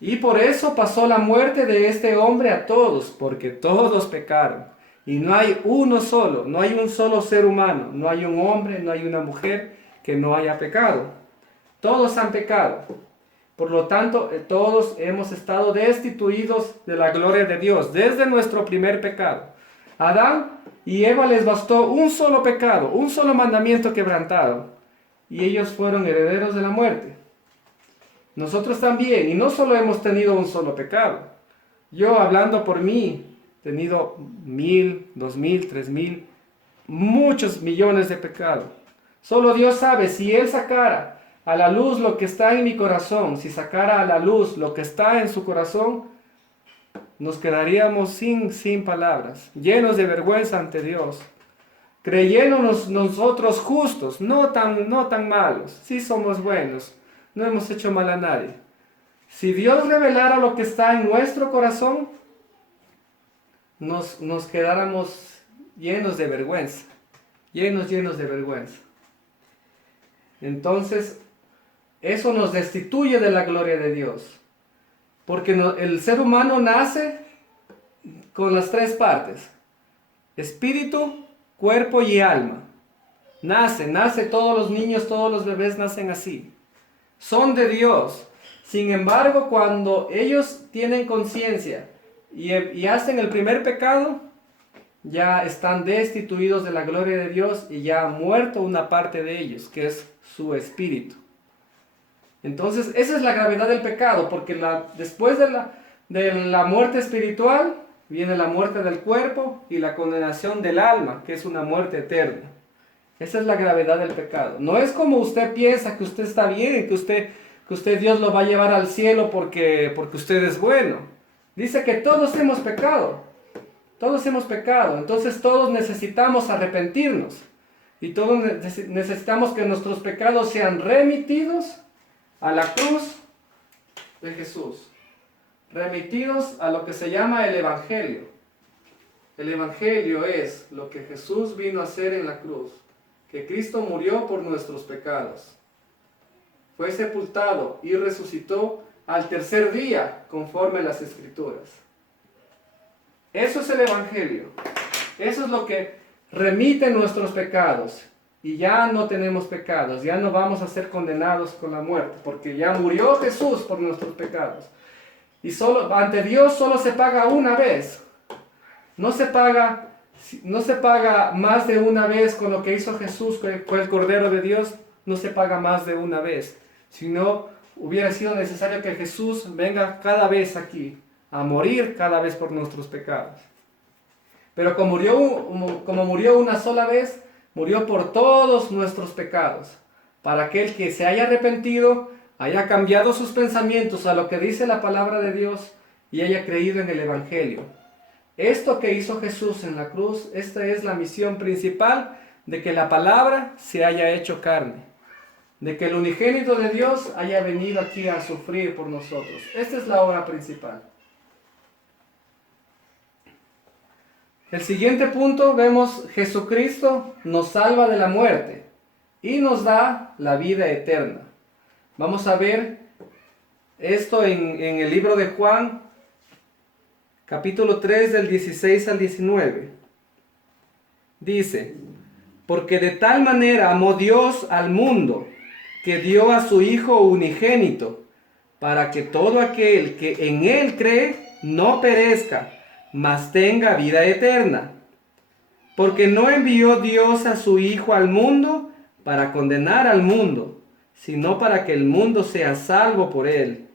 Y por eso pasó la muerte de este hombre a todos, porque todos pecaron. Y no hay uno solo, no hay un solo ser humano, no hay un hombre, no hay una mujer que no haya pecado. Todos han pecado. Por lo tanto, todos hemos estado destituidos de la gloria de Dios desde nuestro primer pecado. Adán y Eva les bastó un solo pecado, un solo mandamiento quebrantado, y ellos fueron herederos de la muerte. Nosotros también, y no solo hemos tenido un solo pecado. Yo, hablando por mí, he tenido 1000, 2000, 3000, muchos millones de pecados. Solo Dios sabe, si Él sacara a la luz lo que está en mi corazón, si sacara a la luz lo que está en su corazón, nos quedaríamos sin palabras, llenos de vergüenza ante Dios, creyéndonos nosotros justos, no tan malos, sí somos buenos, no hemos hecho mal a nadie. Si Dios revelara lo que está en nuestro corazón, nos quedáramos llenos de vergüenza, llenos de vergüenza. Entonces, eso nos destituye de la gloria de Dios. Porque el ser humano nace con las tres partes: espíritu, cuerpo y alma. Nace, todos los niños, todos los bebés nacen así. Son de Dios. Sin embargo, cuando ellos tienen conciencia y hacen el primer pecado, ya están destituidos de la gloria de Dios y ya ha muerto una parte de ellos, que es su espíritu. Entonces, esa es la gravedad del pecado, porque después de la muerte espiritual, viene la muerte del cuerpo y la condenación del alma, que es una muerte eterna. Esa es la gravedad del pecado. No es como usted piensa que usted está bien, que usted Dios lo va a llevar al cielo porque usted es bueno. Dice que todos hemos pecado. Todos hemos pecado. Entonces todos necesitamos arrepentirnos. Y todos necesitamos que nuestros pecados sean remitidos a la cruz de Jesús, remitidos a lo que se llama el Evangelio. El Evangelio es lo que Jesús vino a hacer en la cruz, que Cristo murió por nuestros pecados, fue sepultado y resucitó al tercer día, conforme a las Escrituras. Eso es el Evangelio, eso es lo que remite nuestros pecados. Y ya no tenemos pecados, ya no vamos a ser condenados con la muerte, porque ya murió Jesús por nuestros pecados. Y ante Dios solo se paga una vez. No se paga No se paga más de una vez con lo que hizo Jesús, con el Cordero de Dios, no se paga más de una vez. Si no, hubiera sido necesario que Jesús venga cada vez aquí, a morir cada vez por nuestros pecados. Pero como murió una sola vez, murió por todos nuestros pecados, para aquel que se haya arrepentido, haya cambiado sus pensamientos a lo que dice la palabra de Dios y haya creído en el Evangelio. Esto que hizo Jesús en la cruz, esta es la misión principal de que la palabra se haya hecho carne, de que el unigénito de Dios haya venido aquí a sufrir por nosotros. Esta es la obra principal. El siguiente punto vemos Jesucristo nos salva de la muerte y nos da la vida eterna. Vamos a ver esto en el libro de Juan, capítulo 3 del 16 al 19. Dice, porque de tal manera amó Dios al mundo, que dio a su Hijo unigénito, para que todo aquel que en Él cree no perezca, mas tenga vida eterna. Porque no envió Dios a su Hijo al mundo para condenar al mundo, sino para que el mundo sea salvo por Él.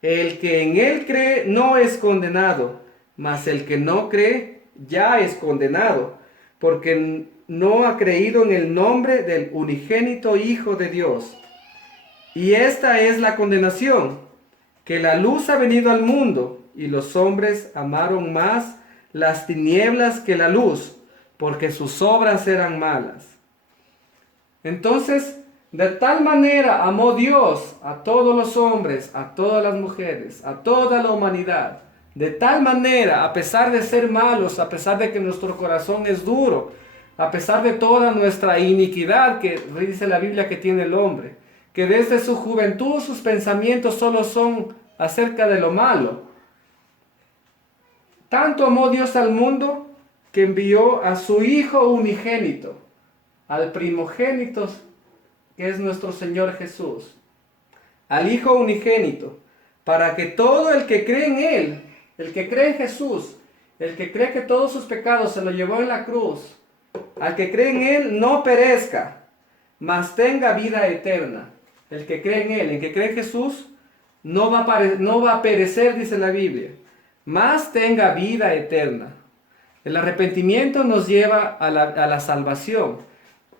El que en Él cree no es condenado, mas el que no cree ya es condenado, porque no ha creído en el nombre del unigénito Hijo de Dios. Y esta es la condenación, que la luz ha venido al mundo, y los hombres amaron más las tinieblas que la luz, porque sus obras eran malas. Entonces, de tal manera amó Dios a todos los hombres, a todas las mujeres, a toda la humanidad. De tal manera, a pesar de ser malos, a pesar de que nuestro corazón es duro, a pesar de toda nuestra iniquidad que dice la Biblia que tiene el hombre, que desde su juventud sus pensamientos solo son acerca de lo malo. Tanto amó Dios al mundo que envió a su Hijo unigénito, al primogénito que es nuestro Señor Jesús, al Hijo unigénito, para que todo el que cree en Él, el que cree en Jesús, el que cree que todos sus pecados se lo llevó en la cruz, al que cree en Él no perezca, mas tenga vida eterna. El que cree en Él, el que cree en Jesús, no va a perecer, dice la Biblia, mas tenga vida eterna. El arrepentimiento nos lleva a la salvación,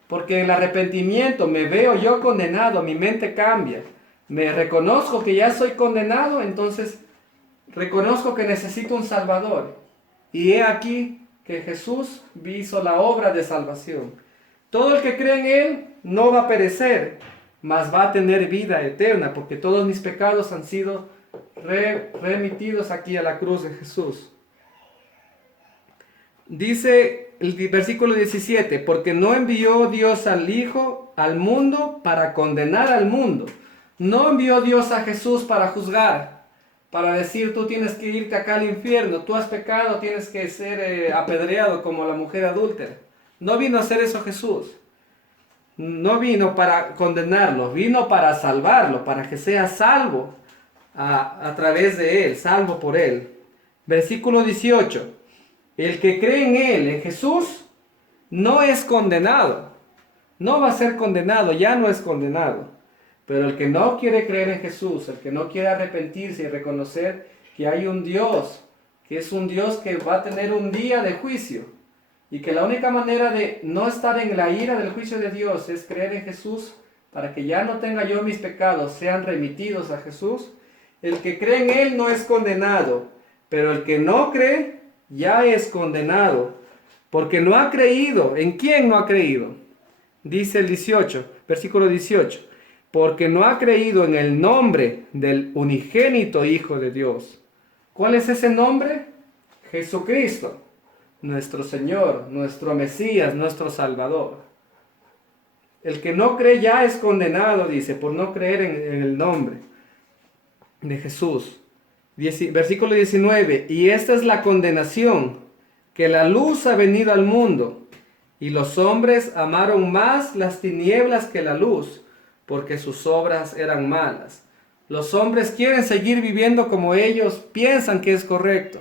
porque en el arrepentimiento me veo yo condenado, mi mente cambia, me reconozco que ya soy condenado, entonces reconozco que necesito un Salvador. Y he aquí que Jesús hizo la obra de salvación. Todo el que cree en Él no va a perecer, mas va a tener vida eterna, porque todos mis pecados han sido remitidos aquí a la cruz de Jesús. Dice el versículo 17, porque no envió Dios al Hijo al mundo para condenar al mundo. No envió Dios a Jesús para juzgar, para decir tú tienes que irte acá al infierno, tú has pecado, tienes que ser apedreado como la mujer adúltera. No vino a hacer eso Jesús. No vino para condenarlo, vino para salvarlo, para que sea salvo a través de Él, salvo por Él. Versículo 18. El que cree en Él, en Jesús, no es condenado. No va a ser condenado, ya no es condenado. Pero el que no quiere creer en Jesús, el que no quiere arrepentirse y reconocer que hay un Dios, que es un Dios que va a tener un día de juicio, y que la única manera de no estar en la ira del juicio de Dios es creer en Jesús, para que ya no tenga yo mis pecados, sean remitidos a Jesús. El que cree en Él no es condenado, pero el que no cree ya es condenado, porque no ha creído. ¿En quién no ha creído? Dice el 18, versículo 18, porque no ha creído en el nombre del unigénito Hijo de Dios. ¿Cuál es ese nombre? Jesucristo, nuestro Señor, nuestro Mesías, nuestro Salvador. El que no cree ya es condenado, dice, por no creer en el nombre de Jesús. Versículo 19, y esta es la condenación, que la luz ha venido al mundo, y los hombres amaron más las tinieblas que la luz, porque sus obras eran malas. Los hombres quieren seguir viviendo como ellos piensan que es correcto.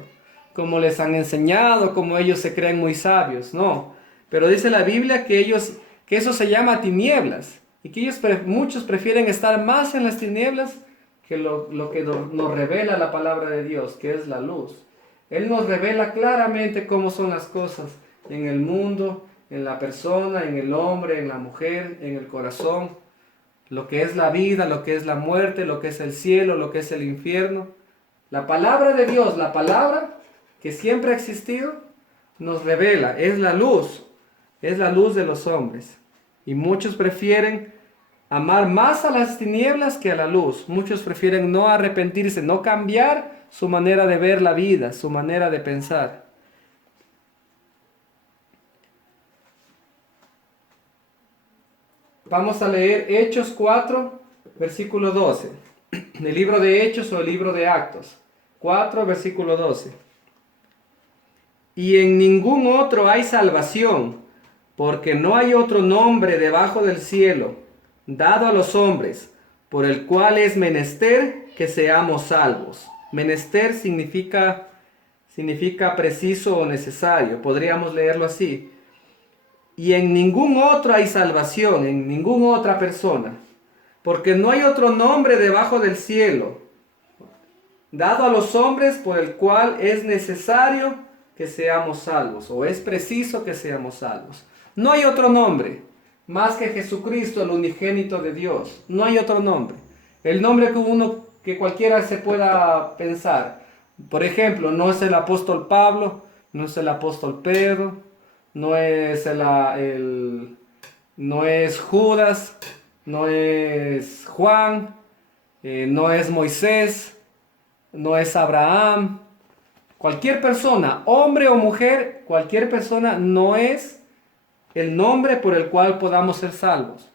como les han enseñado, como ellos se creen muy sabios, no. Pero dice la Biblia que eso se llama tinieblas, y que muchos prefieren estar más en las tinieblas que lo que nos revela la palabra de Dios, que es la luz. Él nos revela claramente cómo son las cosas en el mundo, en la persona, en el hombre, en la mujer, en el corazón, lo que es la vida, lo que es la muerte, lo que es el cielo, lo que es el infierno. La palabra de Dios, la palabra que siempre ha existido, nos revela, es la luz de los hombres. Y muchos prefieren amar más a las tinieblas que a la luz. Muchos prefieren no arrepentirse, no cambiar su manera de ver la vida, su manera de pensar. Vamos a leer Hechos 4, versículo 12. El libro de Hechos o el libro de Actos. 4, versículo 12. Y en ningún otro hay salvación, porque no hay otro nombre debajo del cielo, dado a los hombres, por el cual es menester que seamos salvos. Menester significa preciso o necesario, podríamos leerlo así. Y en ningún otro hay salvación, en ninguna otra persona, porque no hay otro nombre debajo del cielo, dado a los hombres por el cual es necesario que seamos salvos, o es preciso que seamos salvos. No hay otro nombre más que Jesucristo, el unigénito de Dios. No hay otro nombre. El nombre que cualquiera se pueda pensar. Por ejemplo, no es el apóstol Pablo, no es el apóstol Pedro, no es no es Judas, no es Juan, no es Moisés, no es Abraham. Cualquier persona, hombre o mujer, cualquier persona no es el nombre por el cual podamos ser salvos.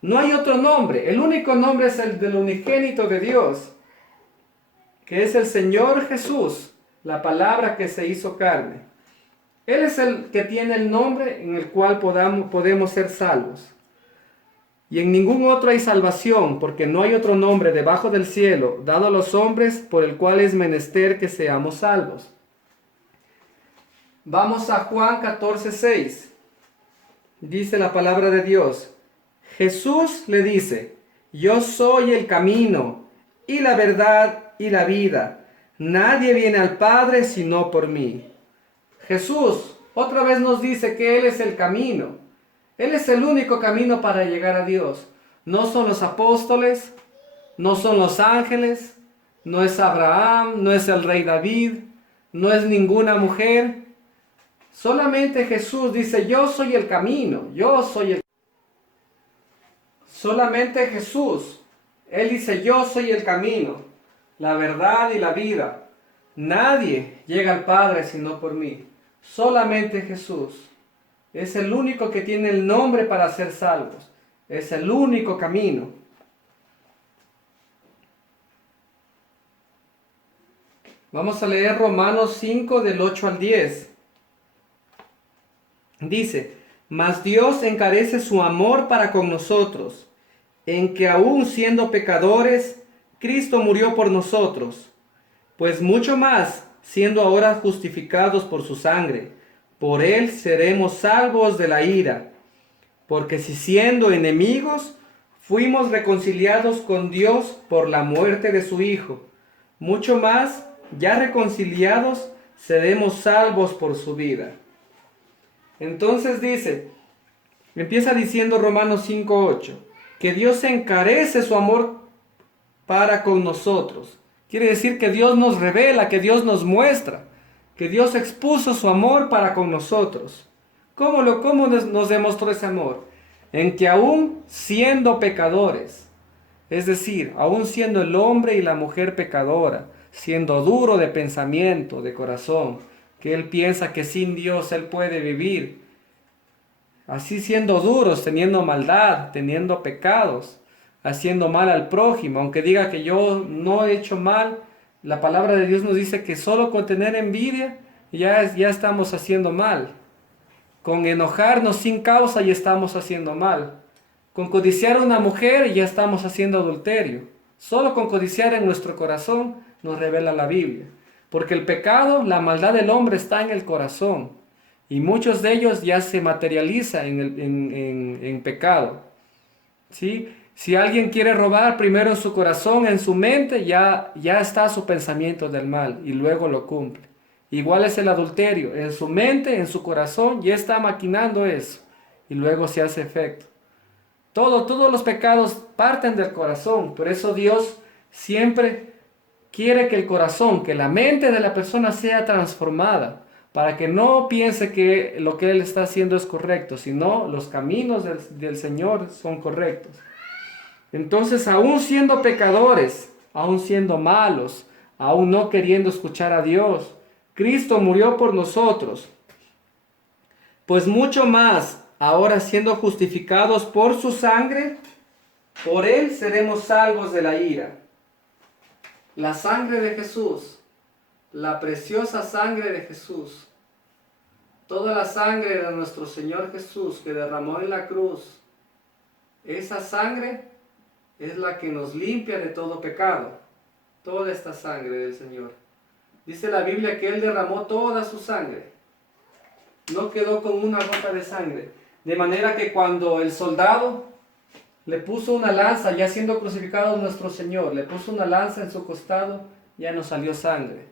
No hay otro nombre. El único nombre es el del unigénito de Dios, que es el Señor Jesús, la palabra que se hizo carne. Él es el que tiene el nombre en el cual podemos ser salvos. Y en ningún otro hay salvación, porque no hay otro nombre debajo del cielo, dado a los hombres, por el cual es menester que seamos salvos. Vamos a Juan 14:6. Dice la palabra de Dios. Jesús le dice: yo soy el camino, y la verdad, y la vida. Nadie viene al Padre sino por mí. Jesús otra vez nos dice que Él es el camino. Él es el único camino para llegar a Dios. No son los apóstoles, no son los ángeles, no es Abraham, no es el rey David, no es ninguna mujer. Solamente Jesús dice: yo soy el camino, Solamente Jesús. Él dice: yo soy el camino, la verdad y la vida. Nadie llega al Padre sino por mí. Solamente Jesús. Es el único que tiene el nombre para ser salvos. Es el único camino. Vamos a leer Romanos 5 del 8 al 10. Dice: mas Dios encarece su amor para con nosotros, en que aun siendo pecadores, Cristo murió por nosotros. Pues mucho más, siendo ahora justificados por su sangre, por él seremos salvos de la ira. Porque si siendo enemigos, fuimos reconciliados con Dios por la muerte de su Hijo, mucho más, ya reconciliados, seremos salvos por su vida. Entonces empieza diciendo Romanos 5:8, que Dios encarece su amor para con nosotros. Quiere decir que Dios nos revela, que Dios nos muestra, que Dios expuso su amor para con nosotros. ¿Cómo nos demostró ese amor? En que aún siendo pecadores, es decir, aún siendo el hombre y la mujer pecadora, siendo duro de pensamiento, de corazón, que él piensa que sin Dios él puede vivir, así siendo duros, teniendo maldad, teniendo pecados, haciendo mal al prójimo, aunque diga que yo no he hecho mal, la palabra de Dios nos dice que solo con tener envidia ya estamos haciendo mal. Con enojarnos sin causa ya estamos haciendo mal. Con codiciar a una mujer ya estamos haciendo adulterio. Solo con codiciar en nuestro corazón nos revela la Biblia. Porque el pecado, la maldad del hombre está en el corazón. Y muchos de ellos ya se materializa en pecado. ¿Sí? Si alguien quiere robar, primero en su corazón, en su mente, ya está su pensamiento del mal y luego lo cumple. Igual es el adulterio, en su mente, en su corazón, ya está maquinando eso y luego se hace efecto. Todos los pecados parten del corazón, por eso Dios siempre quiere que el corazón, que la mente de la persona sea transformada, para que no piense que lo que él está haciendo es correcto, sino los caminos del Señor son correctos. Entonces, aún siendo pecadores, aún siendo malos, aún no queriendo escuchar a Dios, Cristo murió por nosotros. Pues mucho más, ahora siendo justificados por su sangre, por él seremos salvos de la ira. La sangre de Jesús, la preciosa sangre de Jesús, toda la sangre de nuestro Señor Jesús que derramó en la cruz, esa sangre es la que nos limpia de todo pecado, toda esta sangre del Señor. Dice la Biblia que Él derramó toda su sangre, no quedó con una gota de sangre, de manera que cuando el soldado le puso una lanza, ya siendo crucificado nuestro Señor, le puso una lanza en su costado, ya no salió sangre,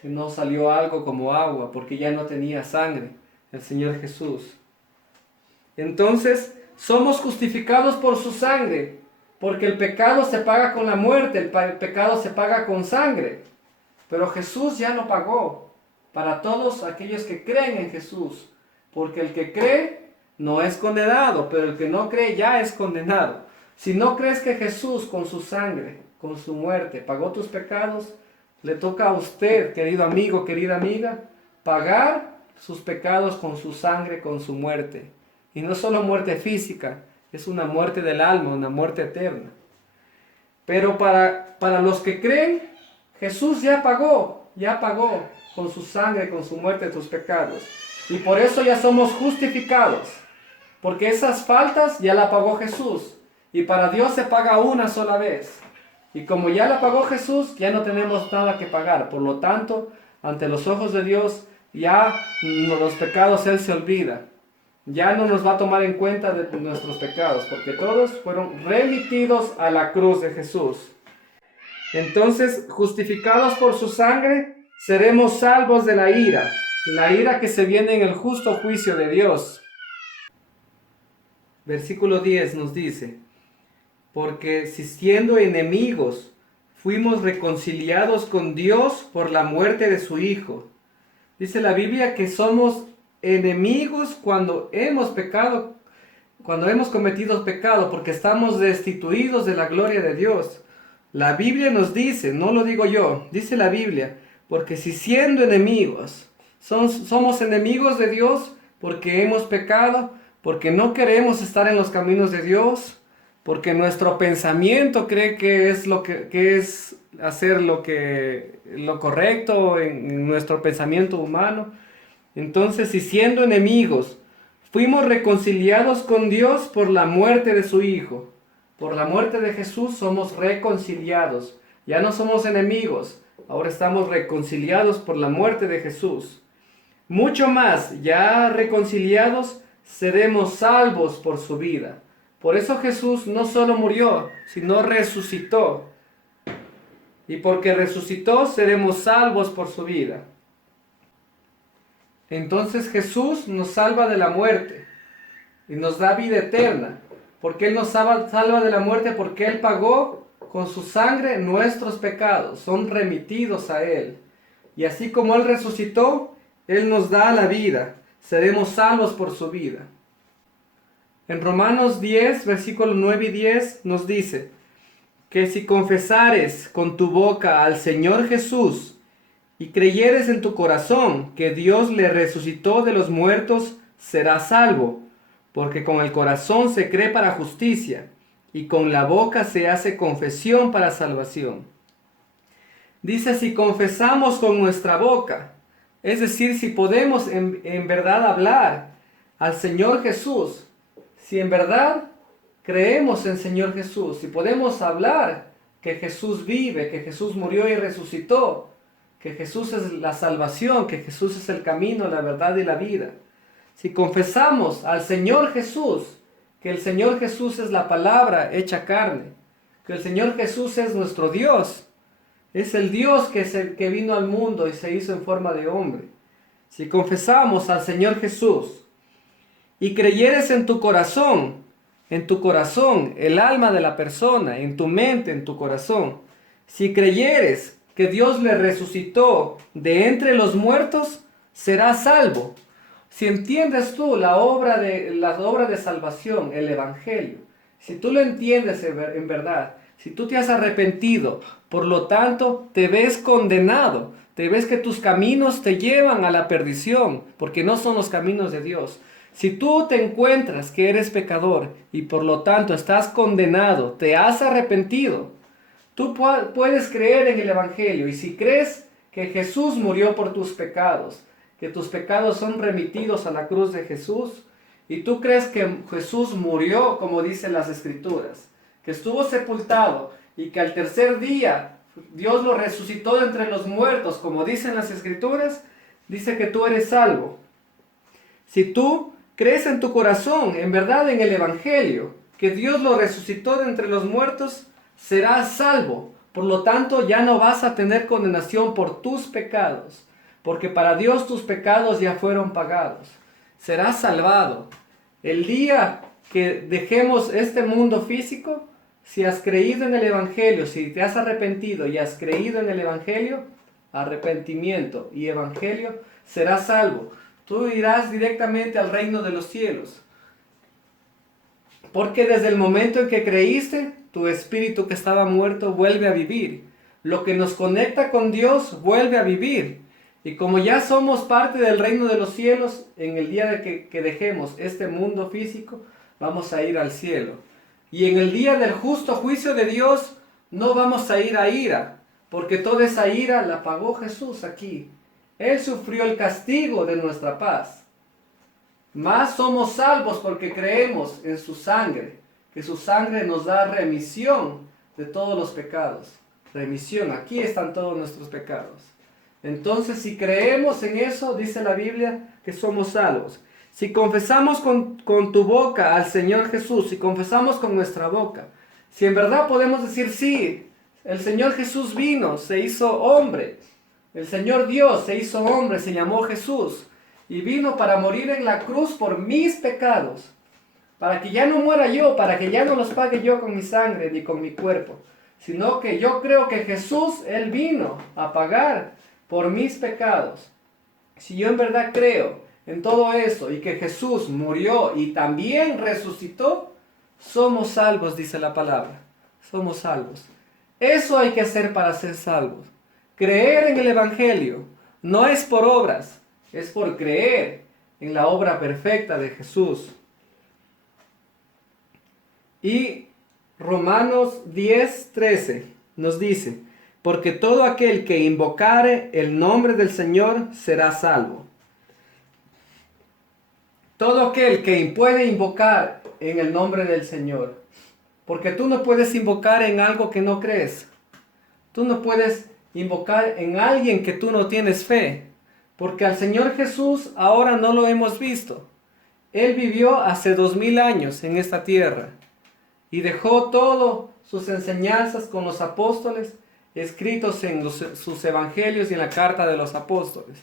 sino salió algo como agua, porque ya no tenía sangre el Señor Jesús. Entonces, somos justificados por su sangre, porque el pecado se paga con la muerte, el pecado se paga con sangre. Pero Jesús ya lo pagó para todos aquellos que creen en Jesús, porque el que cree no es condenado, pero el que no cree ya es condenado. Si no crees que Jesús con su sangre, con su muerte, pagó tus pecados, le toca a usted, querido amigo, querida amiga, pagar sus pecados con su sangre, con su muerte. Y no solo muerte física, es una muerte del alma, una muerte eterna. Pero para los que creen, Jesús ya pagó con su sangre, con su muerte tus pecados. Y por eso ya somos justificados. Porque esas faltas ya la pagó Jesús. Y para Dios se paga una sola vez. Y como ya la pagó Jesús, ya no tenemos nada que pagar. Por lo tanto, ante los ojos de Dios, ya los pecados Él se olvida. Ya no nos va a tomar en cuenta de nuestros pecados, porque todos fueron remitidos a la cruz de Jesús. Entonces, justificados por su sangre, seremos salvos de la ira que se viene en el justo juicio de Dios. Versículo 10 nos dice, porque si siendo enemigos, fuimos reconciliados con Dios por la muerte de su Hijo. Dice la Biblia que somos enemigos cuando hemos pecado, cuando hemos cometido pecado, porque estamos destituidos de la gloria de Dios. La Biblia nos dice, no lo digo yo, dice la Biblia, porque si siendo enemigos, somos enemigos de Dios porque hemos pecado, porque no queremos estar en los caminos de Dios, porque nuestro pensamiento cree que es que es hacer lo correcto en nuestro pensamiento humano. Entonces, si siendo enemigos, fuimos reconciliados con Dios por la muerte de su Hijo. Por la muerte de Jesús somos reconciliados. Ya no somos enemigos, ahora estamos reconciliados por la muerte de Jesús. Mucho más, ya reconciliados, seremos salvos por su vida. Por eso Jesús no solo murió, sino resucitó. Y porque resucitó, seremos salvos por su vida. Entonces Jesús nos salva de la muerte y nos da vida eterna. Porque Él nos salva de la muerte porque Él pagó con su sangre nuestros pecados. Son remitidos a Él. Y así como Él resucitó, Él nos da la vida. Seremos salvos por su vida. En Romanos 10, versículos 9 y 10 nos dice que si confesares con tu boca al Señor Jesús y creyeres en tu corazón que Dios le resucitó de los muertos, serás salvo, porque con el corazón se cree para justicia y con la boca se hace confesión para salvación. Dice, si confesamos con nuestra boca, es decir, si podemos en verdad hablar al Señor Jesús, si en verdad creemos en Señor Jesús, si podemos hablar que Jesús vive, que Jesús murió y resucitó, que Jesús es la salvación, que Jesús es el camino, la verdad y la vida. Si confesamos al Señor Jesús, que el Señor Jesús es la palabra hecha carne, que el Señor Jesús es nuestro Dios, es el Dios que vino al mundo y se hizo en forma de hombre. Si confesamos al Señor Jesús y creyeres en tu corazón, el alma de la persona, en tu mente, en tu corazón, si creyeres que Dios le resucitó de entre los muertos, serás salvo. Si entiendes tú la obra de salvación, el Evangelio, si tú lo entiendes en verdad, si tú te has arrepentido, por lo tanto te ves condenado, te ves que tus caminos te llevan a la perdición, porque no son los caminos de Dios. Si tú te encuentras que eres pecador y por lo tanto estás condenado, te has arrepentido, tú puedes creer en el Evangelio, y si crees que Jesús murió por tus pecados, que tus pecados son remitidos a la cruz de Jesús, y tú crees que Jesús murió como dicen las Escrituras, que estuvo sepultado y que al tercer día Dios lo resucitó de entre los muertos como dicen las Escrituras, dice que tú eres salvo. Si tú crees en tu corazón, en verdad en el Evangelio, que Dios lo resucitó de entre los muertos, serás salvo. Por lo tanto, ya no vas a tener condenación por tus pecados, porque para Dios tus pecados ya fueron pagados. Serás salvado. El día que dejemos este mundo físico, si has creído en el Evangelio, si te has arrepentido y has creído en el Evangelio, arrepentimiento y Evangelio, serás salvo. Tú irás directamente al reino de los cielos. Porque desde el momento en que creíste, tu espíritu que estaba muerto vuelve a vivir. Lo que nos conecta con Dios vuelve a vivir. Y como ya somos parte del reino de los cielos, en el día de que dejemos este mundo físico, vamos a ir al cielo. Y en el día del justo juicio de Dios, no vamos a ir a ira, porque toda esa ira la pagó Jesús aquí. Él sufrió el castigo de nuestra paz. Más somos salvos porque creemos en su sangre, que su sangre nos da remisión de todos los pecados. Remisión, aquí están todos nuestros pecados. Entonces, si creemos en eso, dice la Biblia, que somos salvos. Si confesamos con tu boca al Señor Jesús, si confesamos con nuestra boca, si en verdad podemos decir, sí, el Señor Jesús vino, se hizo hombre, el Señor Dios se hizo hombre, se llamó Jesús, y vino para morir en la cruz por mis pecados, para que ya no muera yo, para que ya no los pague yo con mi sangre ni con mi cuerpo, sino que yo creo que Jesús, Él vino a pagar por mis pecados. Si yo en verdad creo en todo eso y que Jesús murió y también resucitó, somos salvos, dice la palabra. Somos salvos. Eso hay que hacer para ser salvos. Creer en el Evangelio no es por obras, es por creer en la obra perfecta de Jesús. Y Romanos 10:13 nos dice, porque todo aquel que invocare el nombre del Señor será salvo. Todo aquel que puede invocar en el nombre del Señor. Porque tú no puedes invocar en algo que no crees. Tú no puedes invocar en alguien que tú no tienes fe. Porque al Señor Jesús ahora no lo hemos visto. Él vivió hace 2000 años en esta tierra. Y dejó todas sus enseñanzas con los apóstoles escritos en sus evangelios y en la carta de los apóstoles.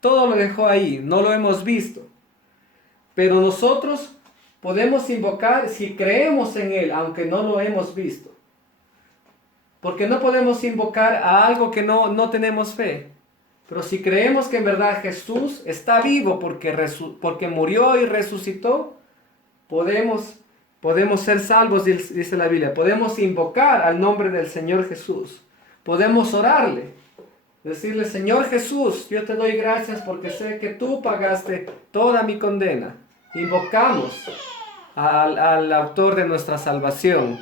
Todo lo dejó ahí, no lo hemos visto. Pero nosotros podemos invocar si creemos en Él, aunque no lo hemos visto. Porque no podemos invocar a algo que no tenemos fe. Pero si creemos que en verdad Jesús está vivo porque murió y resucitó, podemos ser salvos, dice la Biblia. Podemos invocar al nombre del Señor Jesús. Podemos orarle, decirle, Señor Jesús, yo te doy gracias porque sé que tú pagaste toda mi condena. Invocamos al autor de nuestra salvación.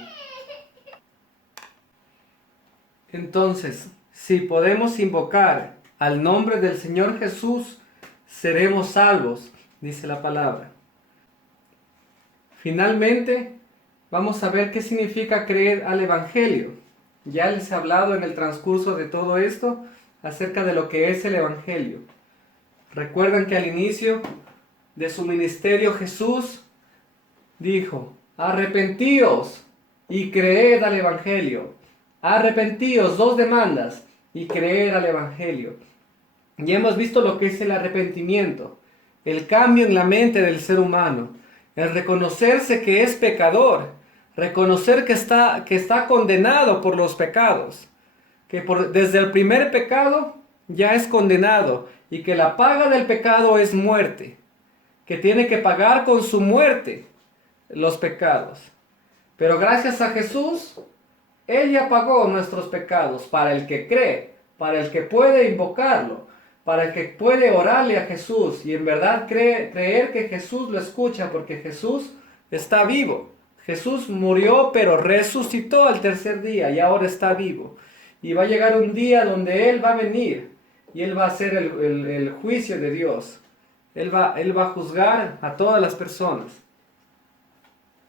Entonces, si podemos invocar al nombre del Señor Jesús, seremos salvos, dice la palabra. Finalmente, vamos a ver qué significa creer al Evangelio. Ya les he hablado en el transcurso de todo esto acerca de lo que es el Evangelio. Recuerdan que al inicio de su ministerio Jesús dijo: arrepentíos y creed al Evangelio. Arrepentíos, dos demandas, y creer al Evangelio. Ya hemos visto lo que es el arrepentimiento, el cambio en la mente del ser humano, el reconocerse que es pecador, reconocer que está condenado por los pecados, que desde el primer pecado ya es condenado y que la paga del pecado es muerte, que tiene que pagar con su muerte los pecados. Pero gracias a Jesús, Él ya pagó nuestros pecados para el que cree, para el que puede invocarlo, para el que puede orarle a Jesús y en verdad creer que Jesús lo escucha, porque Jesús está vivo. Jesús murió pero resucitó al tercer día y ahora está vivo. Y va a llegar un día donde Él va a venir y Él va a hacer el juicio de Dios. Él va a juzgar a todas las personas.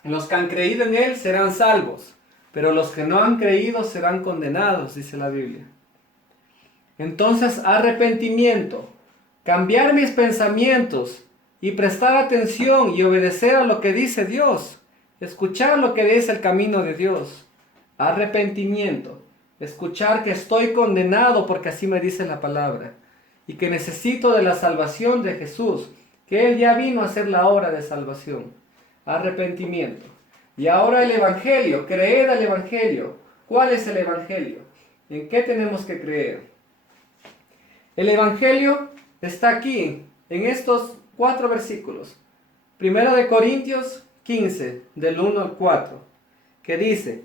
Los que han creído en Él serán salvos, pero los que no han creído serán condenados, dice la Biblia. Entonces, arrepentimiento, cambiar mis pensamientos y prestar atención y obedecer a lo que dice Dios, escuchar lo que dice el camino de Dios. Arrepentimiento, escuchar que estoy condenado porque así me dice la palabra y que necesito de la salvación de Jesús, que Él ya vino a hacer la obra de salvación. Arrepentimiento. Y ahora el Evangelio, creed al Evangelio. ¿Cuál es el Evangelio? ¿En qué tenemos que creer? El Evangelio está aquí, en estos 4 versículos. Primero de Corintios 15, del 1 al 4, que dice: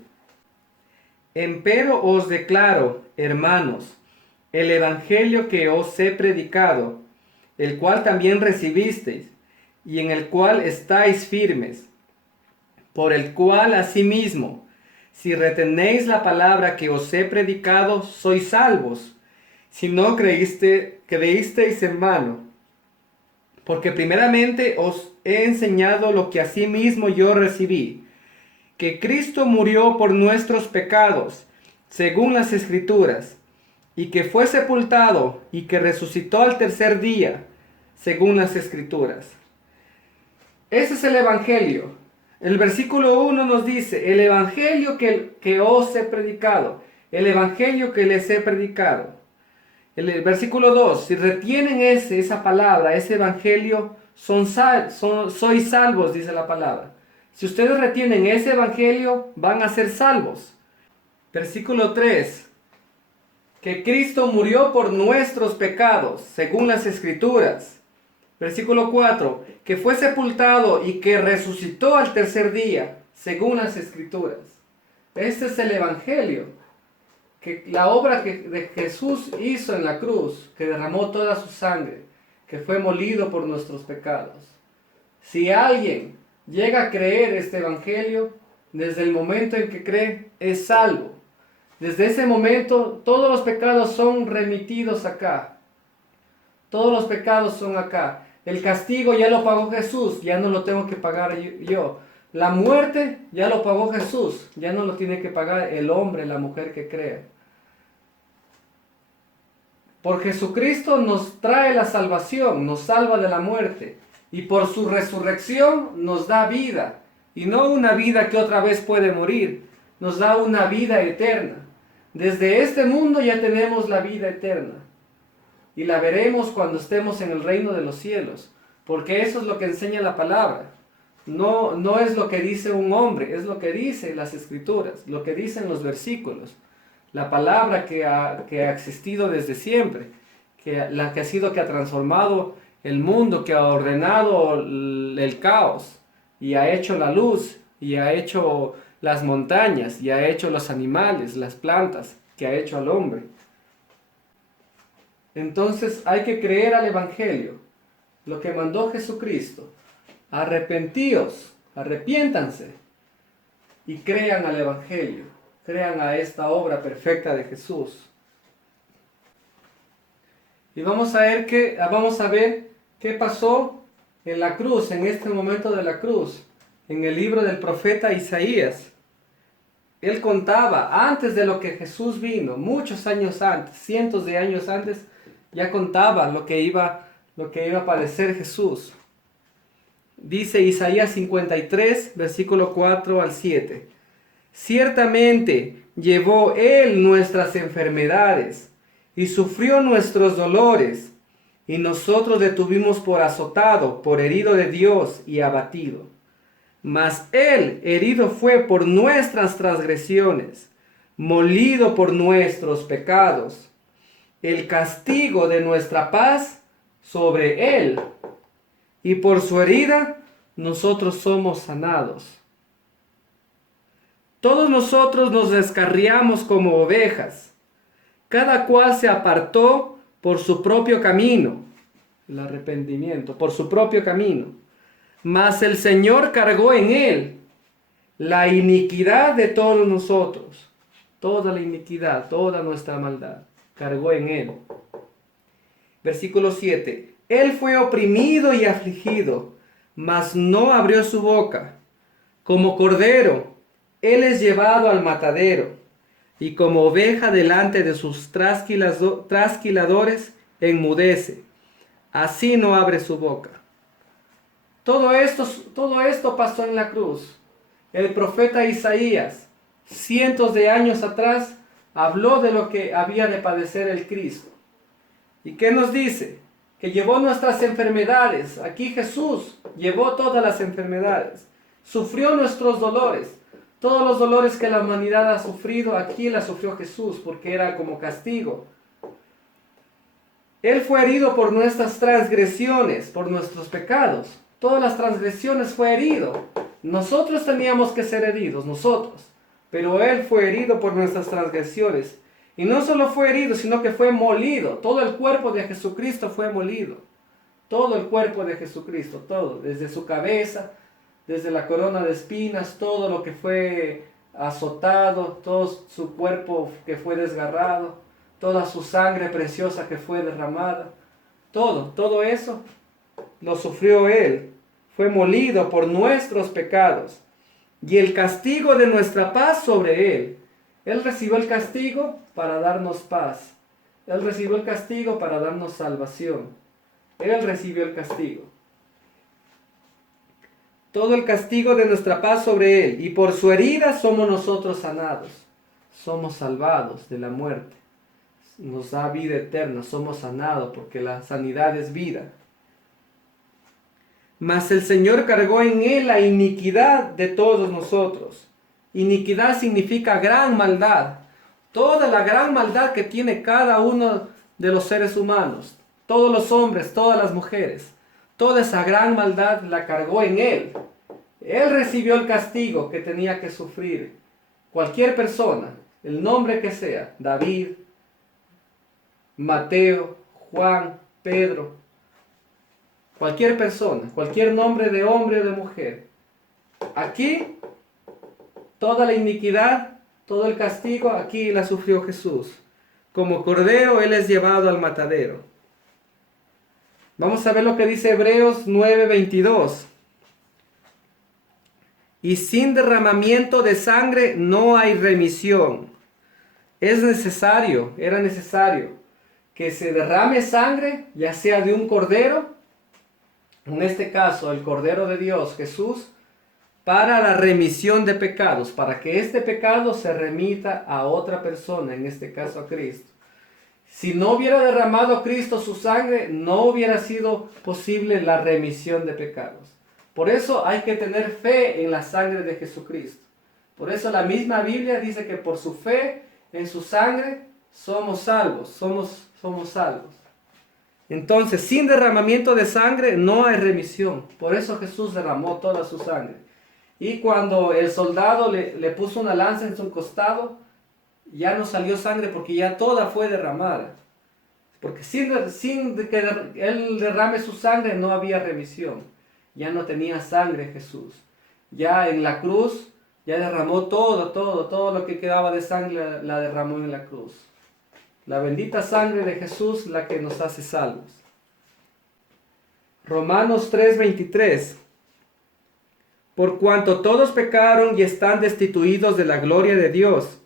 empero os declaro, hermanos, el Evangelio que os he predicado, el cual también recibisteis, y en el cual estáis firmes, por el cual asimismo, si retenéis la palabra que os he predicado, sois salvos, si no creísteis en vano. Porque primeramente os he enseñado lo que asimismo yo recibí, que Cristo murió por nuestros pecados, según las Escrituras, y que fue sepultado y que resucitó al tercer día, según las Escrituras. Ese es el Evangelio. El versículo 1 nos dice: el Evangelio que os he predicado, el Evangelio que les he predicado. El versículo 2, si retienen esa palabra, ese Evangelio, sois salvos, dice la palabra. Si ustedes retienen ese Evangelio, van a ser salvos. Versículo 3, que Cristo murió por nuestros pecados, según las Escrituras. Versículo 4, que fue sepultado y que resucitó al tercer día, según las Escrituras. Este es el Evangelio, que la obra que Jesús hizo en la cruz, que derramó toda su sangre, que fue molido por nuestros pecados. Si alguien llega a creer este Evangelio, desde el momento en que cree, es salvo. Desde ese momento, todos los pecados son remitidos acá. Todos los pecados son acá. El castigo ya lo pagó Jesús, ya no lo tengo que pagar yo. La muerte ya lo pagó Jesús, ya no lo tiene que pagar el hombre, la mujer que crea. Por Jesucristo nos trae la salvación, nos salva de la muerte. Y por su resurrección nos da vida. Y no una vida que otra vez puede morir, nos da una vida eterna. Desde este mundo ya tenemos la vida eterna. Y la veremos cuando estemos en el reino de los cielos. Porque eso es lo que enseña la palabra. No es lo que dice un hombre, es lo que dicen las Escrituras, lo que dicen los versículos. La palabra que ha existido desde siempre, que ha transformado el mundo, que ha ordenado el caos, y ha hecho la luz, y ha hecho las montañas, y ha hecho los animales, las plantas, que ha hecho al hombre. Entonces hay que creer al Evangelio, lo que mandó Jesucristo. Arrepentíos, arrepiéntanse y crean al Evangelio, crean a esta obra perfecta de Jesús. Y vamos a ver qué pasó en la cruz, en este momento de la cruz, en el libro del profeta Isaías. Él contaba antes de lo que Jesús vino, muchos años antes, cientos de años antes, ya contaba lo que iba a padecer Jesús. Dice Isaías 53, versículo 4 al 7. Ciertamente llevó Él nuestras enfermedades y sufrió nuestros dolores, y nosotros le tuvimos por azotado, por herido de Dios y abatido. Mas Él herido fue por nuestras transgresiones, molido por nuestros pecados. El castigo de nuestra paz sobre Él, y por su herida nosotros somos sanados. Todos nosotros nos descarriamos como ovejas, cada cual se apartó por su propio camino, el arrepentimiento, por su propio camino. Mas el Señor cargó en él la iniquidad de todos nosotros, toda la iniquidad, toda nuestra maldad, cargó en él. Versículo 7. Él fue oprimido y afligido, mas no abrió su boca. Como cordero, él es llevado al matadero, y como oveja delante de sus trasquiladores, enmudece. Así no abre su boca. Todo esto pasó en la cruz. El profeta Isaías, cientos de años atrás, habló de lo que había de padecer el Cristo. ¿Y qué nos dice? Que llevó nuestras enfermedades. Aquí Jesús llevó todas las enfermedades. Sufrió nuestros dolores. Todos los dolores que la humanidad ha sufrido, aquí la sufrió Jesús, porque era como castigo. Él fue herido por nuestras transgresiones, por nuestros pecados. Todas las transgresiones fue herido. Nosotros teníamos que ser heridos, nosotros. Pero Él fue herido por nuestras transgresiones. Y no solo fue herido, sino que fue molido. Todo el cuerpo de Jesucristo fue molido. Todo el cuerpo de Jesucristo, todo. Desde su cabeza, desde la corona de espinas, todo lo que fue azotado, todo su cuerpo que fue desgarrado, toda su sangre preciosa que fue derramada. Todo eso lo sufrió Él. Fue molido por nuestros pecados. Y el castigo de nuestra paz sobre Él. Él recibió el castigo para darnos paz. Él recibió el castigo para darnos salvación. Él recibió el castigo. Todo el castigo de nuestra paz sobre Él. Y por su herida somos nosotros sanados. Somos salvados de la muerte. Nos da vida eterna. Somos sanados porque la sanidad es vida. Mas el Señor cargó en Él la iniquidad de todos nosotros. Iniquidad significa gran maldad. Toda la gran maldad que tiene cada uno de los seres humanos. Todos los hombres, todas las mujeres. Toda esa gran maldad la cargó en Él. Él recibió el castigo que tenía que sufrir cualquier persona, el nombre que sea, David, Mateo, Juan, Pedro, cualquier persona, cualquier nombre de hombre o de mujer. Aquí, toda la iniquidad, todo el castigo, aquí la sufrió Jesús. Como cordero, Él es llevado al matadero. Vamos a ver lo que dice Hebreos 9:22. Y sin derramamiento de sangre no hay remisión. Era necesario que se derrame sangre, ya sea de un cordero, en este caso el Cordero de Dios, Jesús, para la remisión de pecados, para que este pecado se remita a otra persona, en este caso a Cristo. Si no hubiera derramado Cristo su sangre, no hubiera sido posible la remisión de pecados. Por eso hay que tener fe en la sangre de Jesucristo. Por eso la misma Biblia dice que por su fe en su sangre somos salvos, somos salvos. Entonces, sin derramamiento de sangre no hay remisión. Por eso Jesús derramó toda su sangre. Y cuando el soldado le puso una lanza en su costado, ya no salió sangre porque ya toda fue derramada. Porque sin que Él derrame su sangre no había remisión. Ya no tenía sangre Jesús. Ya en la cruz, ya derramó todo lo que quedaba de sangre la derramó en la cruz. La bendita sangre de Jesús, la que nos hace salvos. Romanos 3:23. por cuanto todos pecaron y están destituidos de la gloria de Dios,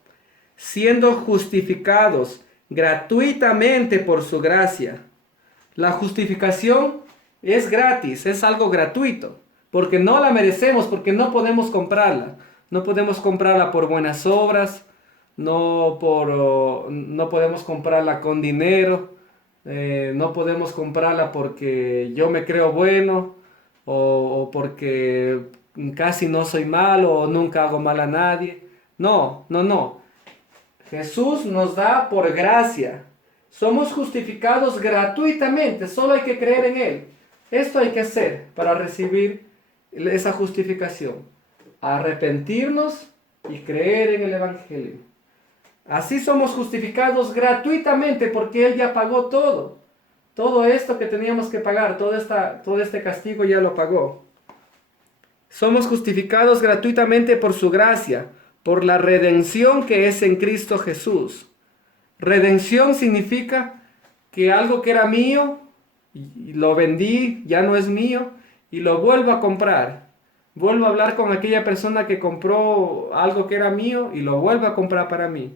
siendo justificados gratuitamente por su gracia. La justificación es gratis, es algo gratuito, porque no la merecemos, porque no podemos comprarla. No podemos comprarla por buenas obras, no podemos comprarla con dinero, no podemos comprarla porque yo me creo bueno o porque casi no soy malo o nunca hago mal a nadie. No, no, no. Jesús nos da por gracia. Somos justificados gratuitamente, solo hay que creer en Él. Esto hay que hacer para recibir esa justificación. Arrepentirnos y creer en el Evangelio. Así somos justificados gratuitamente porque Él ya pagó todo. Todo esto que teníamos que pagar, todo este castigo ya lo pagó. Somos justificados gratuitamente por su gracia, por la redención que es en Cristo Jesús. Redención significa que algo que era mío, y lo vendí, ya no es mío, y lo vuelvo a comprar. Vuelvo a hablar con aquella persona que compró algo que era mío y lo vuelvo a comprar para mí.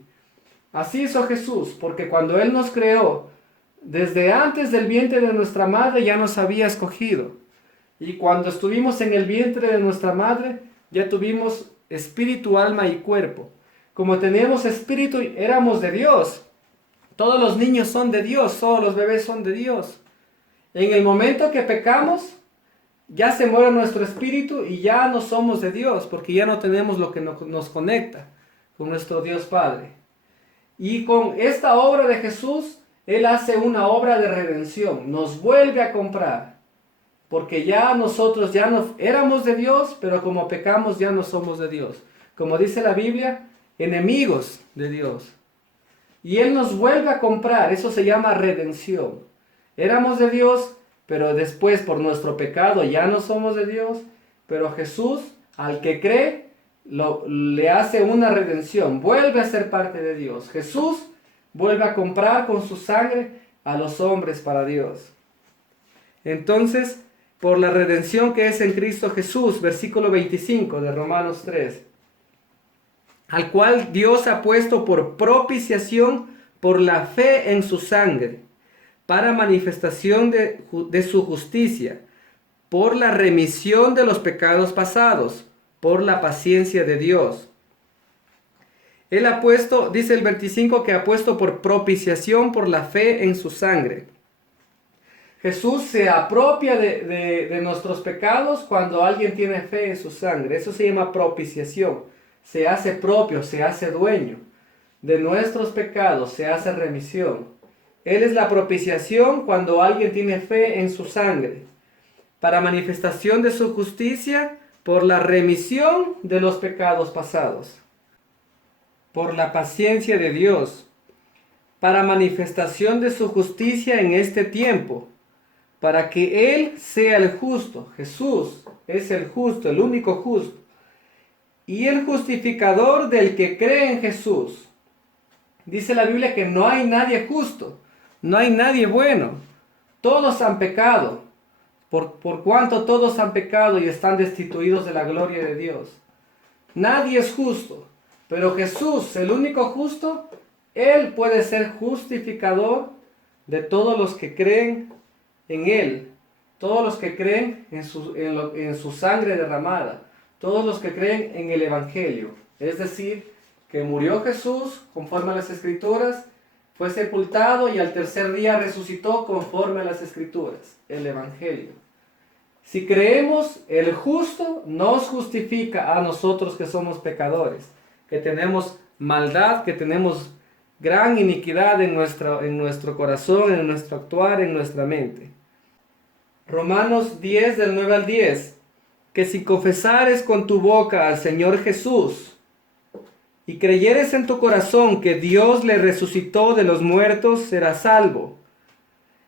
Así hizo Jesús, porque cuando Él nos creó, desde antes del vientre de nuestra madre ya nos había escogido. Y cuando estuvimos en el vientre de nuestra madre, ya tuvimos espíritu, alma y cuerpo. Como teníamos espíritu, éramos de Dios. Todos los niños son de Dios, todos los bebés son de Dios. En el momento que pecamos, ya se muere nuestro espíritu y ya no somos de Dios, porque ya no tenemos lo que nos conecta con nuestro Dios Padre. Y con esta obra de Jesús, Él hace una obra de redención, nos vuelve a comprar. Porque ya nosotros ya no éramos de Dios, pero como pecamos ya no somos de Dios. Como dice la Biblia, enemigos de Dios. Y Él nos vuelve a comprar, eso se llama redención. Éramos de Dios, pero después por nuestro pecado ya no somos de Dios. Pero Jesús, al que cree, le hace una redención, vuelve a ser parte de Dios. Jesús vuelve a comprar con su sangre a los hombres para Dios. Entonces, por la redención que es en Cristo Jesús, versículo 25 de Romanos 3, al cual Dios ha puesto por propiciación por la fe en su sangre, para manifestación de su justicia, por la remisión de los pecados pasados, por la paciencia de Dios. Él ha puesto, dice el 25, que ha puesto por propiciación por la fe en su sangre. Jesús se apropia de nuestros pecados cuando alguien tiene fe en su sangre. Eso se llama propiciación. Se hace propio, se hace dueño de nuestros pecados, se hace remisión. Él es la propiciación cuando alguien tiene fe en su sangre, para manifestación de su justicia, por la remisión de los pecados pasados, por la paciencia de Dios, para manifestación de su justicia en este tiempo, para que Él sea el justo. Jesús es el justo, el único justo, y el justificador del que cree en Jesús. Dice la Biblia que no hay nadie justo, no hay nadie bueno. Todos han pecado, por cuanto todos han pecado y están destituidos de la gloria de Dios. Nadie es justo, pero Jesús, el único justo, Él puede ser justificador de todos los que creen en Él, todos los que creen en su sangre derramada, todos los que creen en el Evangelio. Es decir, que murió Jesús conforme a las Escrituras, fue sepultado y al tercer día resucitó conforme a las Escrituras, el Evangelio. Si creemos, el justo nos justifica a nosotros que somos pecadores, que tenemos maldad, que tenemos gran iniquidad en nuestro corazón, en nuestro actuar, en nuestra mente. Romanos 10 del 9 al 10, que si confesares con tu boca al Señor Jesús y creyeres en tu corazón que Dios le resucitó de los muertos, serás salvo.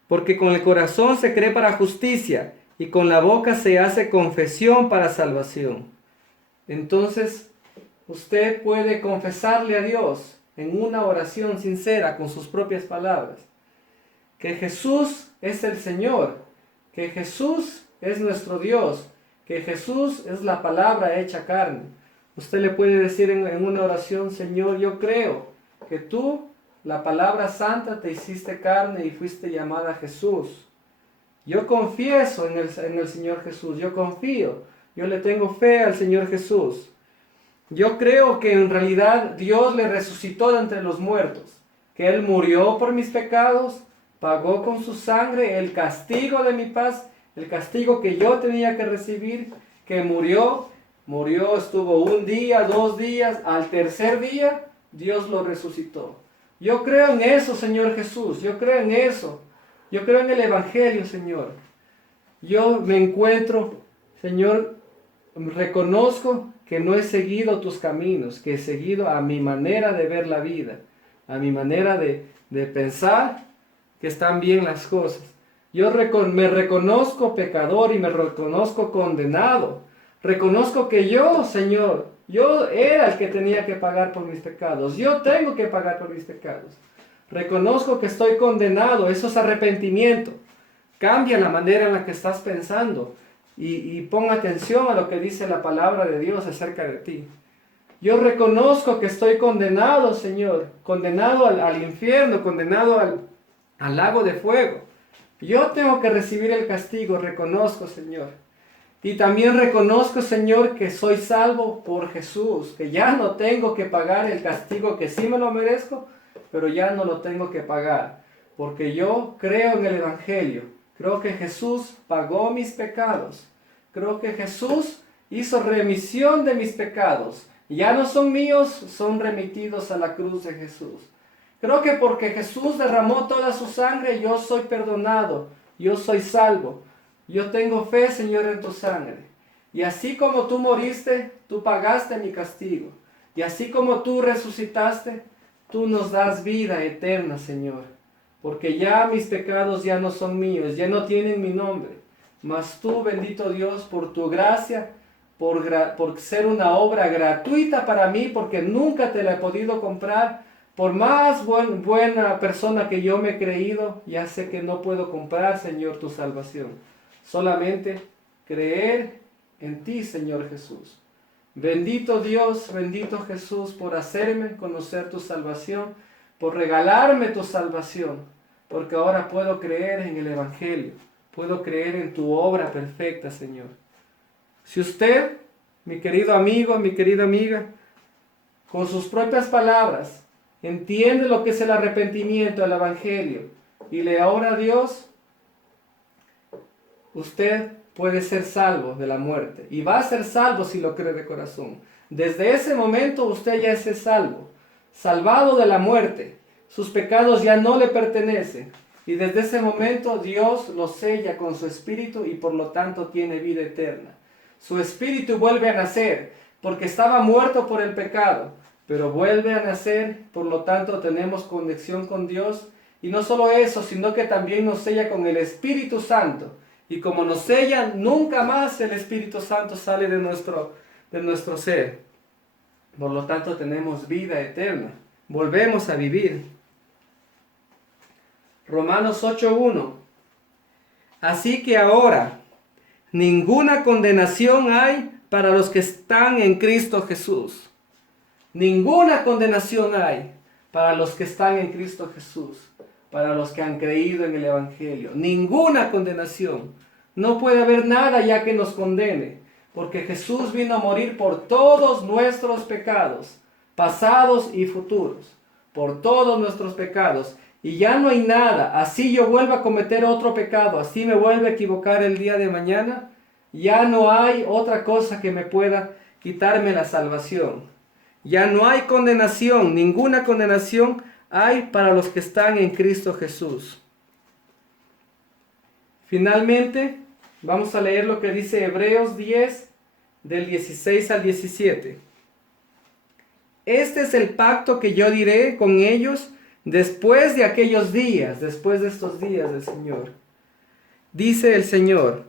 Porque con el corazón se cree para justicia y con la boca se hace confesión para salvación. Entonces, usted puede confesarle a Dios en una oración sincera con sus propias palabras que Jesús es el Señor, que Jesús es nuestro Dios, que Jesús es la palabra hecha carne. Usted le puede decir en una oración: Señor, yo creo que tú, la palabra santa, te hiciste carne y fuiste llamada Jesús. Yo confieso en el Señor Jesús, yo confío, yo le tengo fe al Señor Jesús. Yo creo que en realidad Dios le resucitó de entre los muertos, que Él murió por mis pecados, pagó con su sangre el castigo de mi paz, el castigo que yo tenía que recibir, que murió, estuvo 1 día, 2 días, al tercer día Dios lo resucitó. Yo creo en eso, Señor Jesús, yo creo en eso. Yo creo en el Evangelio, Señor. Yo me encuentro, Señor, reconozco que no he seguido tus caminos, que he seguido a mi manera de ver la vida, a mi manera de pensar que están bien las cosas. Yo me reconozco pecador y me reconozco condenado. Reconozco que yo, Señor, yo era el que tenía que pagar por mis pecados. Yo tengo que pagar por mis pecados. Reconozco que estoy condenado. Eso es arrepentimiento. Cambia la manera en la que estás pensando y pon atención a lo que dice la palabra de Dios acerca de ti. Yo reconozco que estoy condenado, Señor, condenado al infierno, condenado al lago de fuego. Yo tengo que recibir el castigo, reconozco, Señor. Y también reconozco, Señor, que soy salvo por Jesús, que ya no tengo que pagar el castigo, que sí me lo merezco, pero ya no lo tengo que pagar, porque yo creo en el Evangelio. Creo que Jesús pagó mis pecados. Creo que Jesús hizo remisión de mis pecados. Ya no son míos, son remitidos a la cruz de Jesús. Creo que porque Jesús derramó toda su sangre, yo soy perdonado, yo soy salvo. Yo tengo fe, Señor, en tu sangre. Y así como tú moriste, tú pagaste mi castigo. Y así como tú resucitaste, tú nos das vida eterna, Señor. Porque ya mis pecados ya no son míos, ya no tienen mi nombre. Mas tú, bendito Dios, por tu gracia, por ser una obra gratuita para mí, porque nunca te la he podido comprar, por más buena persona que yo me he creído, ya sé que no puedo comprar, Señor, tu salvación. Solamente creer en ti, Señor Jesús. Bendito Dios, bendito Jesús, por hacerme conocer tu salvación, por regalarme tu salvación, porque ahora puedo creer en el Evangelio, puedo creer en tu obra perfecta, Señor. Si usted, mi querido amigo, mi querida amiga, con sus propias palabras, entiende lo que es el arrepentimiento, el Evangelio, y le ora a Dios, usted puede ser salvo de la muerte. Y va a ser salvo si lo cree de corazón. Desde ese momento usted ya es salvo. Salvado de la muerte. Sus pecados ya no le pertenecen. Y desde ese momento Dios lo sella con su espíritu y por lo tanto tiene vida eterna. Su espíritu vuelve a nacer porque estaba muerto por el pecado. Pero vuelve a nacer, por lo tanto tenemos conexión con Dios. Y no solo eso, sino que también nos sella con el Espíritu Santo. Y como nos sella, nunca más el Espíritu Santo sale de nuestro ser. Por lo tanto, tenemos vida eterna. Volvemos a vivir. Romanos 8:1. Así que ahora, ninguna condenación hay para los que están en Cristo Jesús. Ninguna condenación hay para los que están en Cristo Jesús. Para los que han creído en el Evangelio. Ninguna condenación. No puede haber nada ya que nos condene. Porque Jesús vino a morir por todos nuestros pecados. Pasados y futuros. Por todos nuestros pecados. Y ya no hay nada. Así yo vuelva a cometer otro pecado. Así me vuelvo a equivocar el día de mañana. Ya no hay otra cosa que me pueda quitarme la salvación. Ya no hay condenación. Ninguna condenación hay para los que están en Cristo Jesús. Finalmente, vamos a leer lo que dice Hebreos 10, del 16 al 17. Este es el pacto que yo diré con ellos después de aquellos días, después de estos días del Señor. Dice el Señor,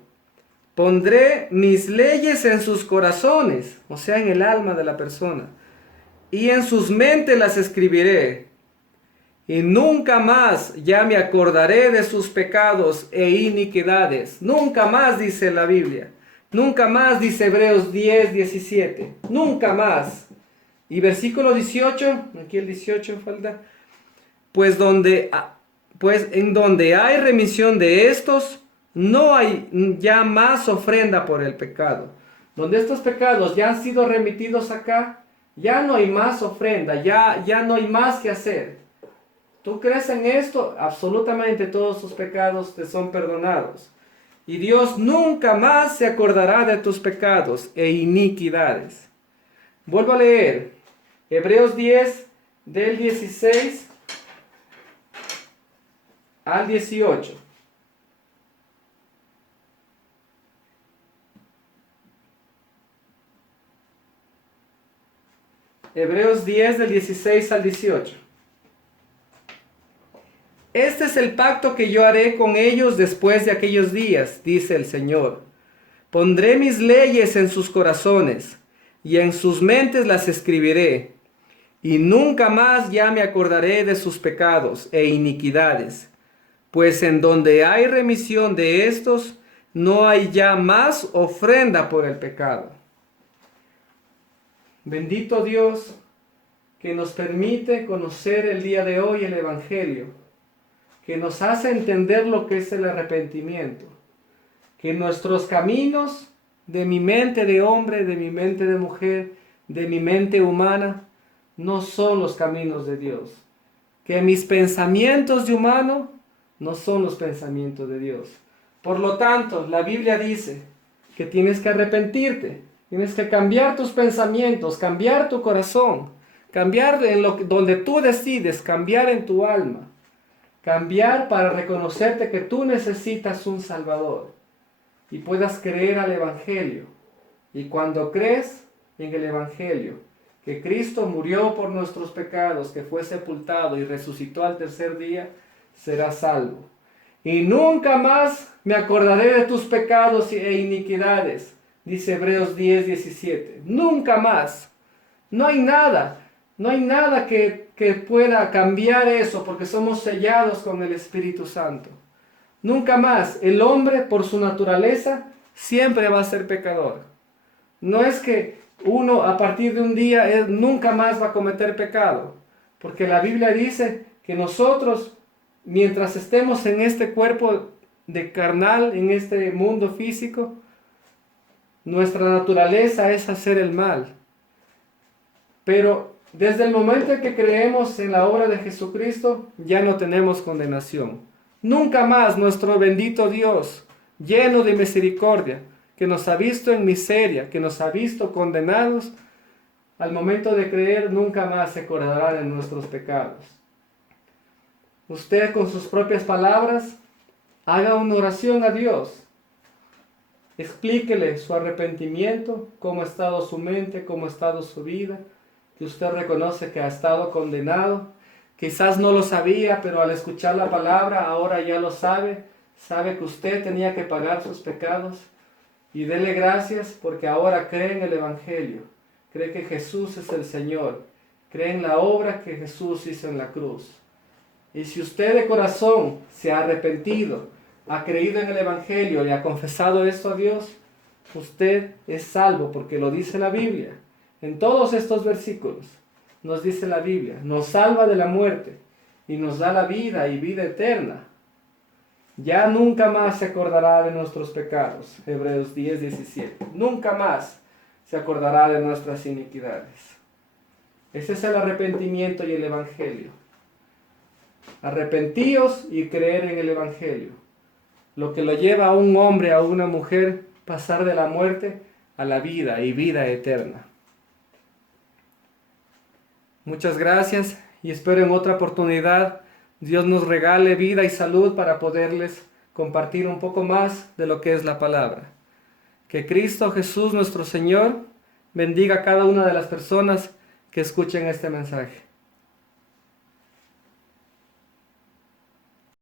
pondré mis leyes en sus corazones, o sea, en el alma de la persona, y en sus mentes las escribiré. Y nunca más ya me acordaré de sus pecados e iniquidades. Nunca más, dice la Biblia. Nunca más, dice Hebreos 10, 17. Nunca más. Y versículo 18, aquí el 18 falta. Pues en donde hay remisión de estos, no hay ya más ofrenda por el pecado. Donde estos pecados ya han sido remitidos acá, ya no hay más ofrenda, ya no hay más que hacer. Tú crees en esto, absolutamente todos tus pecados te son perdonados. Y Dios nunca más se acordará de tus pecados e iniquidades. Vuelvo a leer. Hebreos 10, del 16 al 18. Hebreos 10, del 16 al 18. Este es el pacto que yo haré con ellos después de aquellos días, dice el Señor. Pondré mis leyes en sus corazones, y en sus mentes las escribiré, y nunca más ya me acordaré de sus pecados e iniquidades, pues en donde hay remisión de estos, no hay ya más ofrenda por el pecado. Bendito Dios que nos permite conocer el día de hoy el Evangelio, que nos hace entender lo que es el arrepentimiento, que nuestros caminos de mi mente de hombre, de mi mente de mujer, de mi mente humana, no son los caminos de Dios, que mis pensamientos de humano no son los pensamientos de Dios. Por lo tanto, la Biblia dice que tienes que arrepentirte, tienes que cambiar tus pensamientos, cambiar tu corazón, cambiar donde tú decides, cambiar en tu alma, cambiar para reconocerte que tú necesitas un Salvador y puedas creer al Evangelio. Y cuando crees en el Evangelio, que Cristo murió por nuestros pecados, que fue sepultado y resucitó al tercer día, serás salvo. Y nunca más me acordaré de tus pecados e iniquidades, dice Hebreos 10, 17. Nunca más. No hay nada que pueda cambiar eso, porque somos sellados con el Espíritu Santo. Nunca más. El hombre, por su naturaleza, siempre va a ser pecador. No es que uno a partir de un día nunca más va a cometer pecado, porque la Biblia dice que nosotros, mientras estemos en este cuerpo de carnal, en este mundo físico, nuestra naturaleza es hacer el mal. Pero desde el momento en que creemos en la obra de Jesucristo, ya no tenemos condenación. Nunca más nuestro bendito Dios, lleno de misericordia, que nos ha visto en miseria, que nos ha visto condenados, al momento de creer nunca más se acordará de nuestros pecados. Usted con sus propias palabras, haga una oración a Dios. Explíquele su arrepentimiento, cómo ha estado su mente, cómo ha estado su vida, que usted reconoce que ha estado condenado. Quizás no lo sabía, pero al escuchar la palabra ahora ya lo sabe. Sabe que usted tenía que pagar sus pecados. Y dele gracias porque ahora cree en el Evangelio. Cree que Jesús es el Señor. Cree en la obra que Jesús hizo en la cruz. Y si usted de corazón se ha arrepentido, ha creído en el Evangelio y ha confesado esto a Dios, usted es salvo porque lo dice la Biblia. En todos estos versículos nos dice la Biblia, nos salva de la muerte y nos da la vida y vida eterna. Ya nunca más se acordará de nuestros pecados. Hebreos 10, 17. Nunca más se acordará de nuestras iniquidades. Ese es el arrepentimiento y el Evangelio. Arrepentíos y creer en el Evangelio. Lo que lo lleva a un hombre, a una mujer, pasar de la muerte a la vida y vida eterna. Muchas gracias y espero en otra oportunidad Dios nos regale vida y salud para poderles compartir un poco más de lo que es la palabra. Que Cristo Jesús nuestro Señor bendiga a cada una de las personas que escuchen este mensaje.